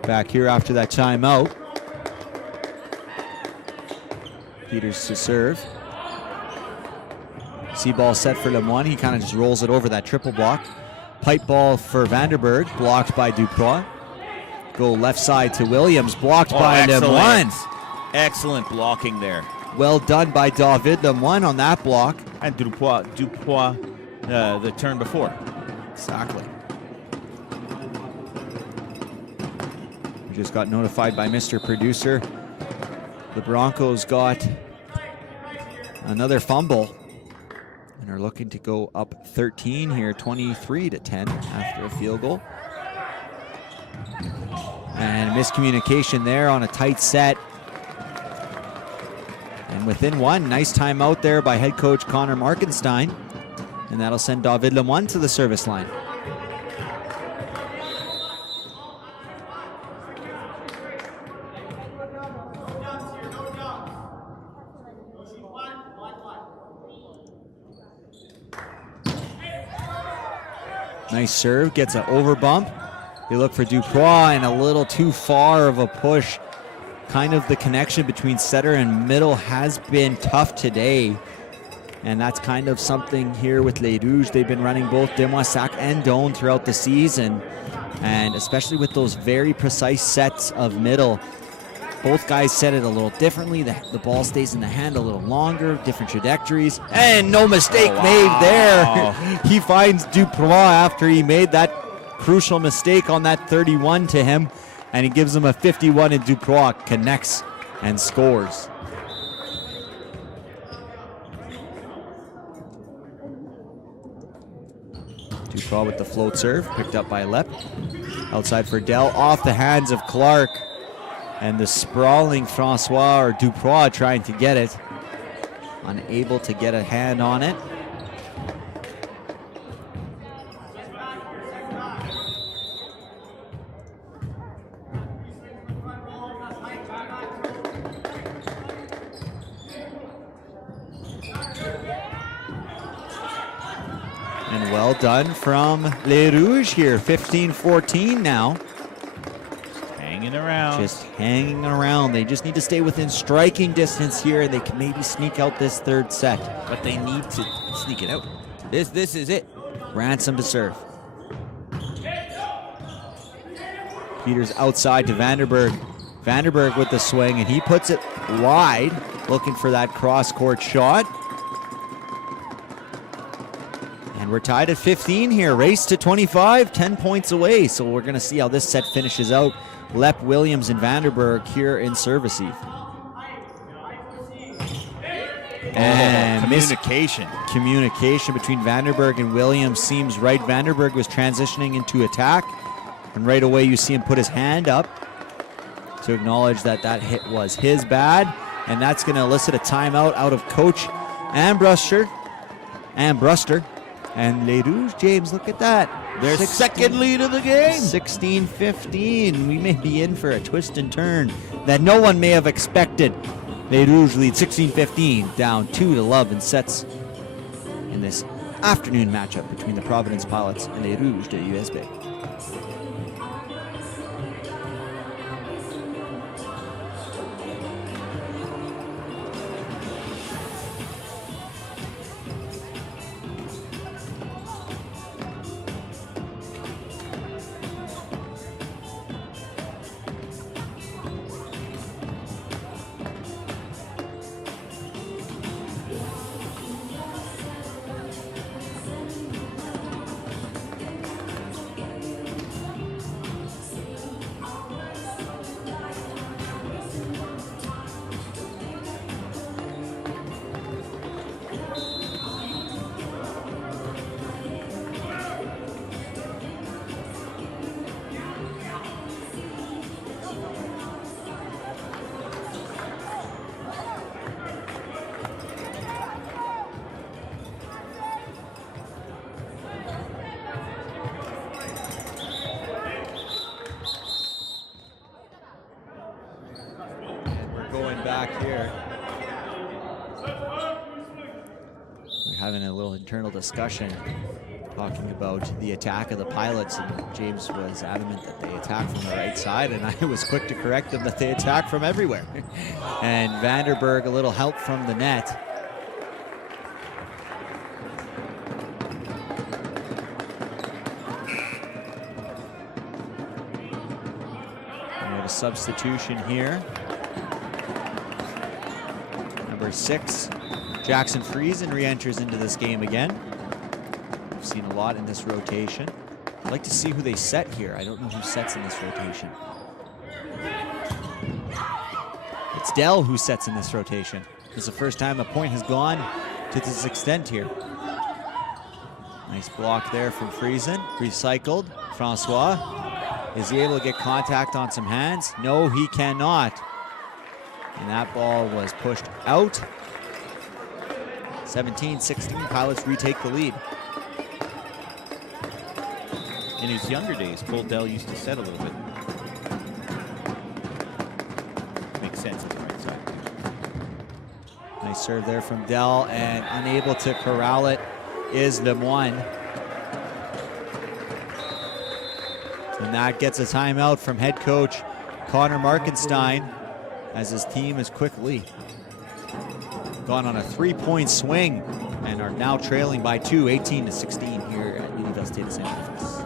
Back here after that timeout. Peters to serve. See ball set for Lemoine. He kind of just rolls it over that triple block. Pipe ball for Vanderberg, blocked by Dupois. Go left side to Williams, blocked by Lemoine. Excellent blocking there. Well done by David Lemoine on that block. And Dupois the turn before. Exactly. We just got notified by Mr. Producer. The Broncos got another fumble and are looking to go up 13 here, 23-10 after a field goal. And miscommunication there on a tight set. And within one, nice timeout there by head coach Connor Markenstein. And that'll send David Lemoine to the service line. Nice serve, gets an over bump. They look for Duprois, and a little too far of a push. Kind of the connection between setter and middle has been tough today. And that's kind of something here with Les Rouges. They've been running both Demoissac and Doan throughout the season. And especially with those very precise sets of middle, both guys set it a little differently. The ball stays in the hand a little longer, different trajectories. And no mistake made there. He finds Duprois after he made that crucial mistake on that 31 to him. And he gives him a 51, and Duprois connects and scores. Duprois with the float serve, picked up by Lep. Outside for Dell, off the hands of Clark. And the sprawling Francois or Duprois trying to get it. Unable to get a hand on it. And well done from Les Rouges here, 15-14 now. Hanging around. Just hanging around. They just need to stay within striking distance here, and they can maybe sneak out this third set. But they need to sneak it out. This is it. Ransom to serve. Peters outside to Vanderberg. Vanderberg with the swing, and he puts it wide, looking for that cross-court shot. And we're tied at 15 here. Race to 25, 10 points away. So we're going to see how this set finishes out. Lep, Williams, and Vanderberg here in service eve. And communication between Vanderberg and Williams seems right. Vanderberg was transitioning into attack, and right away you see him put his hand up to acknowledge that that hit was his bad, and that's going to elicit a timeout out of Coach Ambruster. And Les Rouges, James, look at that. Their second lead of the game. 16-15. We may be in for a twist and turn that no one may have expected. Les Rouges lead 16-15, down 2-love in sets in this afternoon matchup between the Providence Pilots and Les Rouges de USB. Back here. We're having a little internal discussion talking about the attack of the Pilots, and James was adamant that they attack from the right side, and I was quick to correct them that they attack from everywhere. And Vanderberg, a little help from the net. We have a substitution here. Number 6, Jackson Friesen re-enters into this game again. We've seen a lot in this rotation. I'd like to see who they set here. I don't know who sets in this rotation. It's Dell who sets in this rotation. It's the first time a point has gone to this extent here. Nice block there from Friesen. Recycled. Francois. Is he able to get contact on some hands? No, he cannot. And that ball was pushed out. 17-16, Pilots retake the lead. In his younger days, Cole Dell used to set a little bit. Makes sense at the right side. Nice serve there from Dell, and unable to corral it is Lemoine. And that gets a timeout from head coach Connor Markenstein, as his team has quickly gone on a 3-point swing and are now trailing by 2, 18-16 here at Université de Saint-Boniface.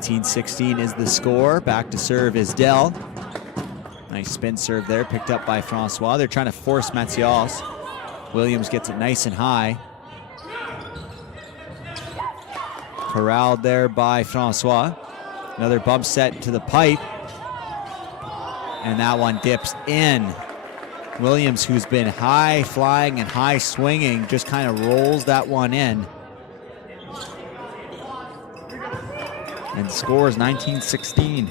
(18-16) is the score. Back to serve is Dell. Nice spin serve there, picked up by Francois. They're trying to force Mathias. Williams gets it nice and high. Corralled there by Francois. Another bump set to the pipe. And that one dips in. Williams, who's been high flying and high swinging, just kind of rolls that one in. And scores 19-16.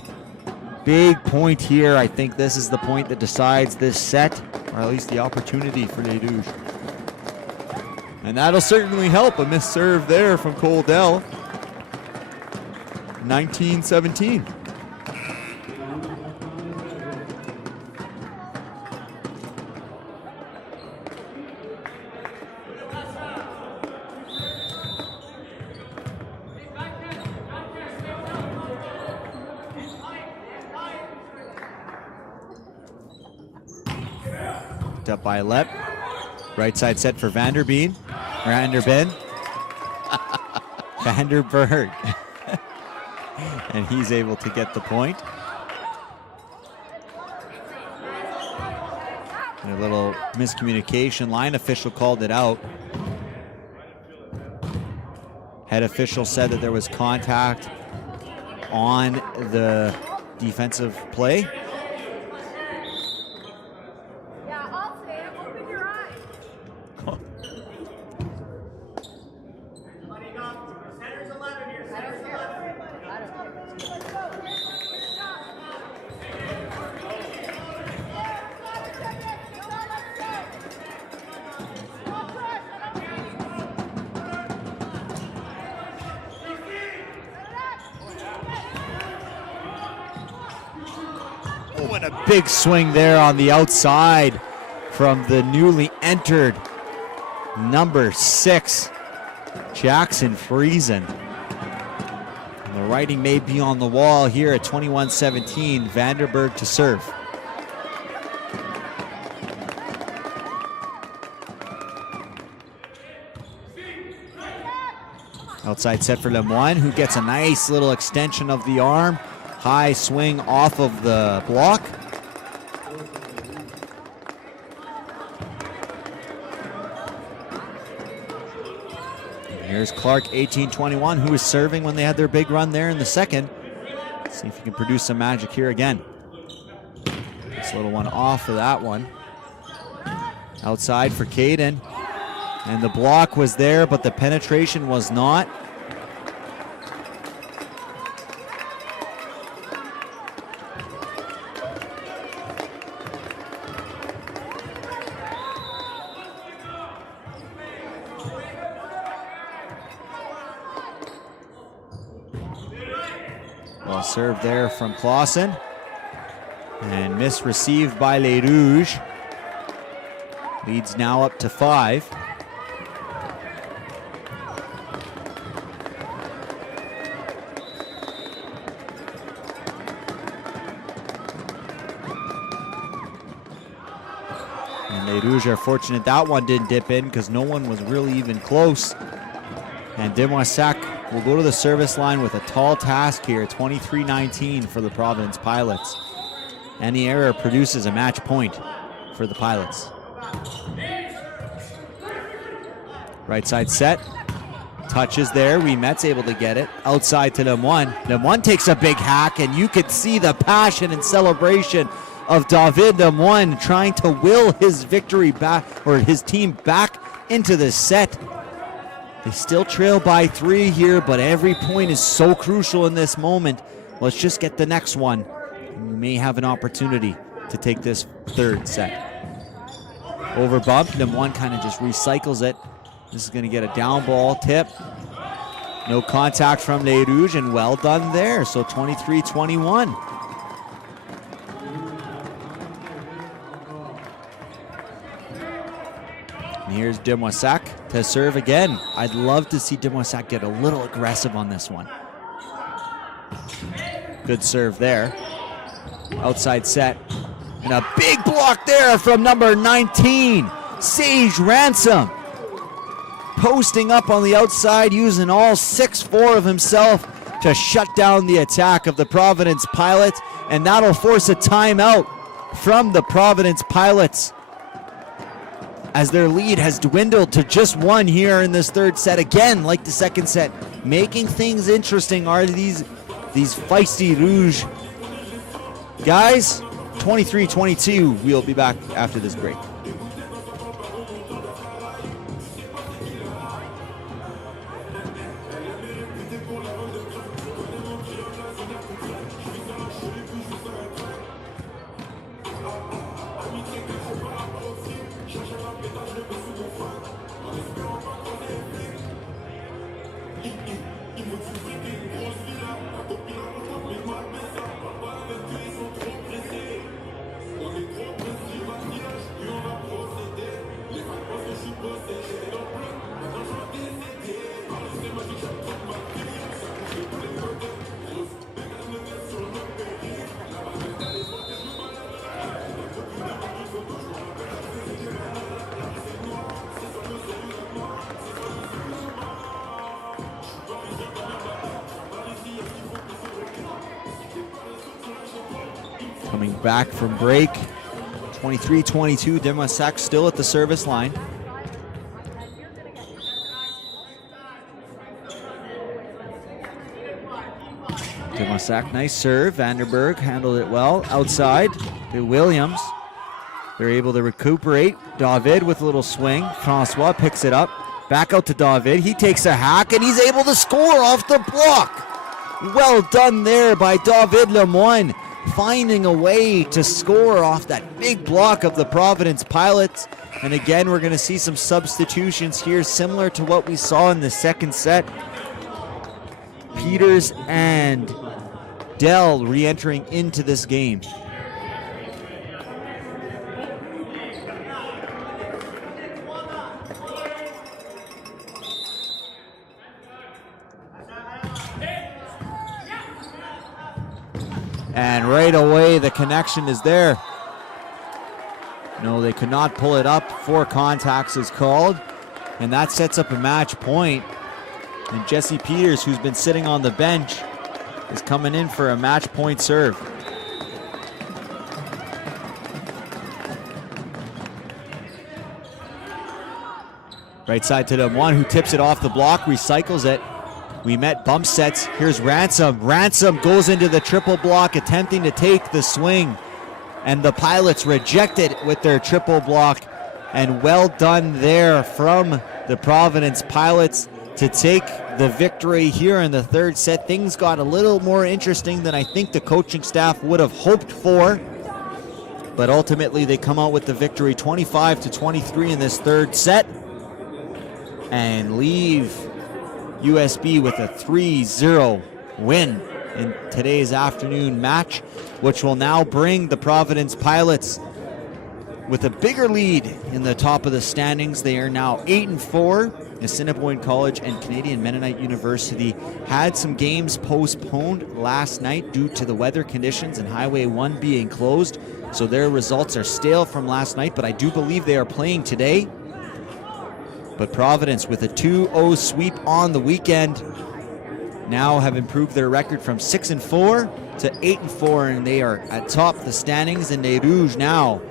Big point here. I think this is the point that decides this set, or at least the opportunity for Les Rouges. And that'll certainly help. A missed serve there from Cole Dell. 19-17. Up by Lep. Right side set for Vanderberg. And he's able to get the point. And a little miscommunication. Line official called it out. Head official said that there was contact on the defensive play. Oh, and a big swing there on the outside from the newly entered number 6, Jackson Friesen. And the writing may be on the wall here at 21-17. Vanderberg to serve. Outside set for Lemoine, who gets a nice little extension of the arm. High swing off of the block. And here's Clark, 18-21, who was serving when they had their big run there in the second. Let's see if he can produce some magic here again. This little one off of that one. Outside for Caden. And the block was there, but the penetration was not. Well served there from Clausen. And misreceived by Les Rouges. Leads now up to 5. And Les Rouges are fortunate that one didn't dip in because no one was really even close. And Demoissac will go to the service line with a tall task here, 23-19 for the Providence Pilots. Any error produces a match point for the Pilots. Right side set. Touches there. Ouimet's able to get it. Outside to Lemoine. Lemoine takes a big hack, and you could see the passion and celebration of David Lemoine trying to will his victory back, or his team back into the set. They still trail by 3 here, but every point is so crucial in this moment. Let's just get the next one. We may have an opportunity to take this third set. Over bump. Lemoine kind of just recycles it. This is going to get a down ball tip. No contact from Les Rouges, and well done there. So 23-21. And here's Demoissac to serve again. I'd love to see Demoissac get a little aggressive on this one. Good serve there. Outside set. And a big block there from number 19, Sage Ransom. Posting up on the outside, using all 6'4" of himself to shut down the attack of the Providence Pilots, and that'll force a timeout from the Providence Pilots as their lead has dwindled to just 1 here in this third set. Again, like the second set, making things interesting are these feisty Rouge guys. 23-22. We'll be back after this break. Coming back from break, 23-22, Demoissac still at the service line. Demoissac, nice serve. Vanderberg handled it well. Outside to Williams. They're able to recuperate. David with a little swing. Francois picks it up. Back out to David. He takes a hack and he's able to score off the block. Well done there by David Lemoine, finding a way to score off that big block of the Providence Pilots. And again, we're going to see some substitutions here, similar to what we saw in the second set. Peters and Dell re-entering into this game. And right away, the connection is there. No, they could not pull it up. 4 contacts is called. And that sets up a match point. And Jesse Peters, who's been sitting on the bench, is coming in for a match point serve. Right side to Lemoine, who tips it off the block, recycles it. Ouimet bump sets. Here's Ransom. Ransom goes into the triple block, attempting to take the swing. And the Pilots reject it with their triple block. And well done there from the Providence Pilots to take the victory here in the third set. Things got a little more interesting than I think the coaching staff would have hoped for. But ultimately they come out with the victory 25-23 in this third set. And leave USB with a 3-0 win in today's afternoon match, which will now bring the Providence Pilots with a bigger lead in the top of the standings. They are now 8-4. Assiniboine College and Canadian Mennonite University had some games postponed last night due to the weather conditions and Highway 1 being closed. So their results are stale from last night, but I do believe they are playing today. But Providence, with a 2-0 sweep on the weekend, now have improved their record from 6-4 to 8-4, and they are atop the standings. And Les Rouges now,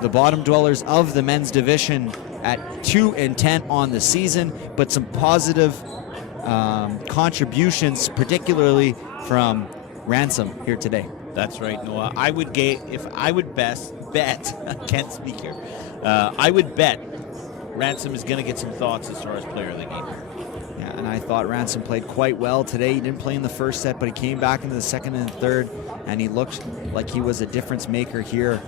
the bottom dwellers of the men's division, at 2-10 on the season, but some positive contributions, particularly from Ransom here today. That's right, Noah. I would if I would bet, I can't speak here. I would bet Ransom is going to get some thoughts as far as player of the game. Yeah, and I thought Ransom played quite well today. He didn't play in the first set, but he came back into the second and third, and he looked like he was a difference maker here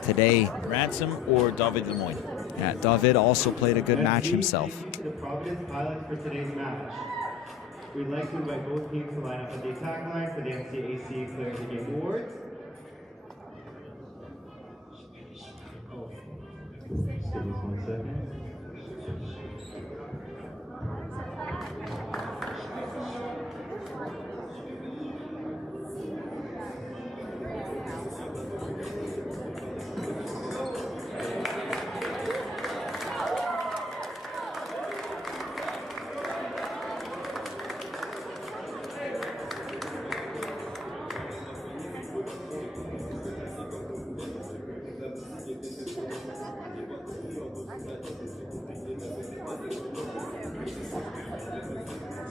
today. Ransom or David Lemoyne? Yeah, David also played a good match himself. The Providence pilots for today's match. We'd like to invite both teams to line up at the attack line for the MCAC Player of the Game Awards. Give me 1 second.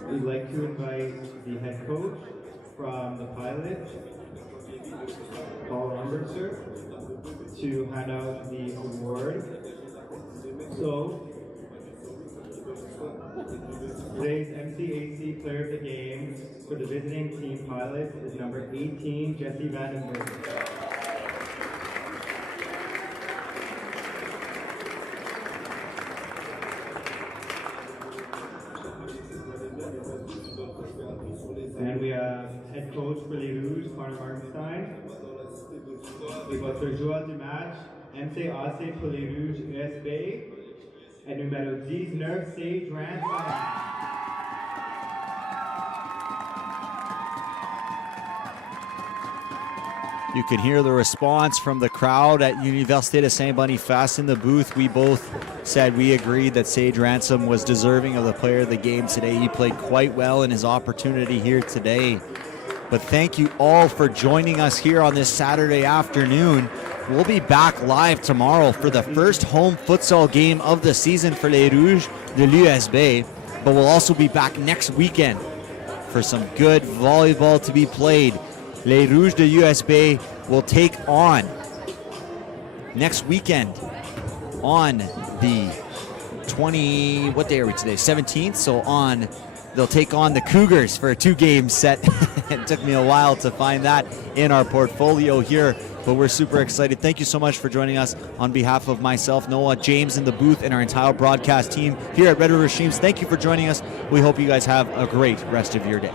We'd like to invite the head coach from the pilot, Paul Umbertser, to hand out the award. So, today's MCAC Player of the Game for the visiting team pilot is number 18, Jesse Vandenberg. And we have head coach for Les Rouges, Connor Martenstein. Et votre joueur du match, MCAC pour Les Rouges USB, et numéro 19, Sage Ransom. You can hear the response from the crowd at Université de Saint-Boniface in the booth. We both said we agreed that Sage Ransom was deserving of the player of the game today. He played quite well in his opportunity here today. But thank you all for joining us here on this Saturday afternoon. We'll be back live tomorrow for the first home futsal game of the season for Les Rouges de l'USB. But we'll also be back next weekend for some good volleyball to be played. Les Rouges de l'USB will take on next weekend on the 17th. So they'll take on the Cougars for a 2-game set. It took me a while to find that in our portfolio here, but we're super excited. Thank you so much for joining us on behalf of myself, Noah, James in the booth, and our entire broadcast team here at Red River Streams. Thank you for joining us. We hope you guys have a great rest of your day.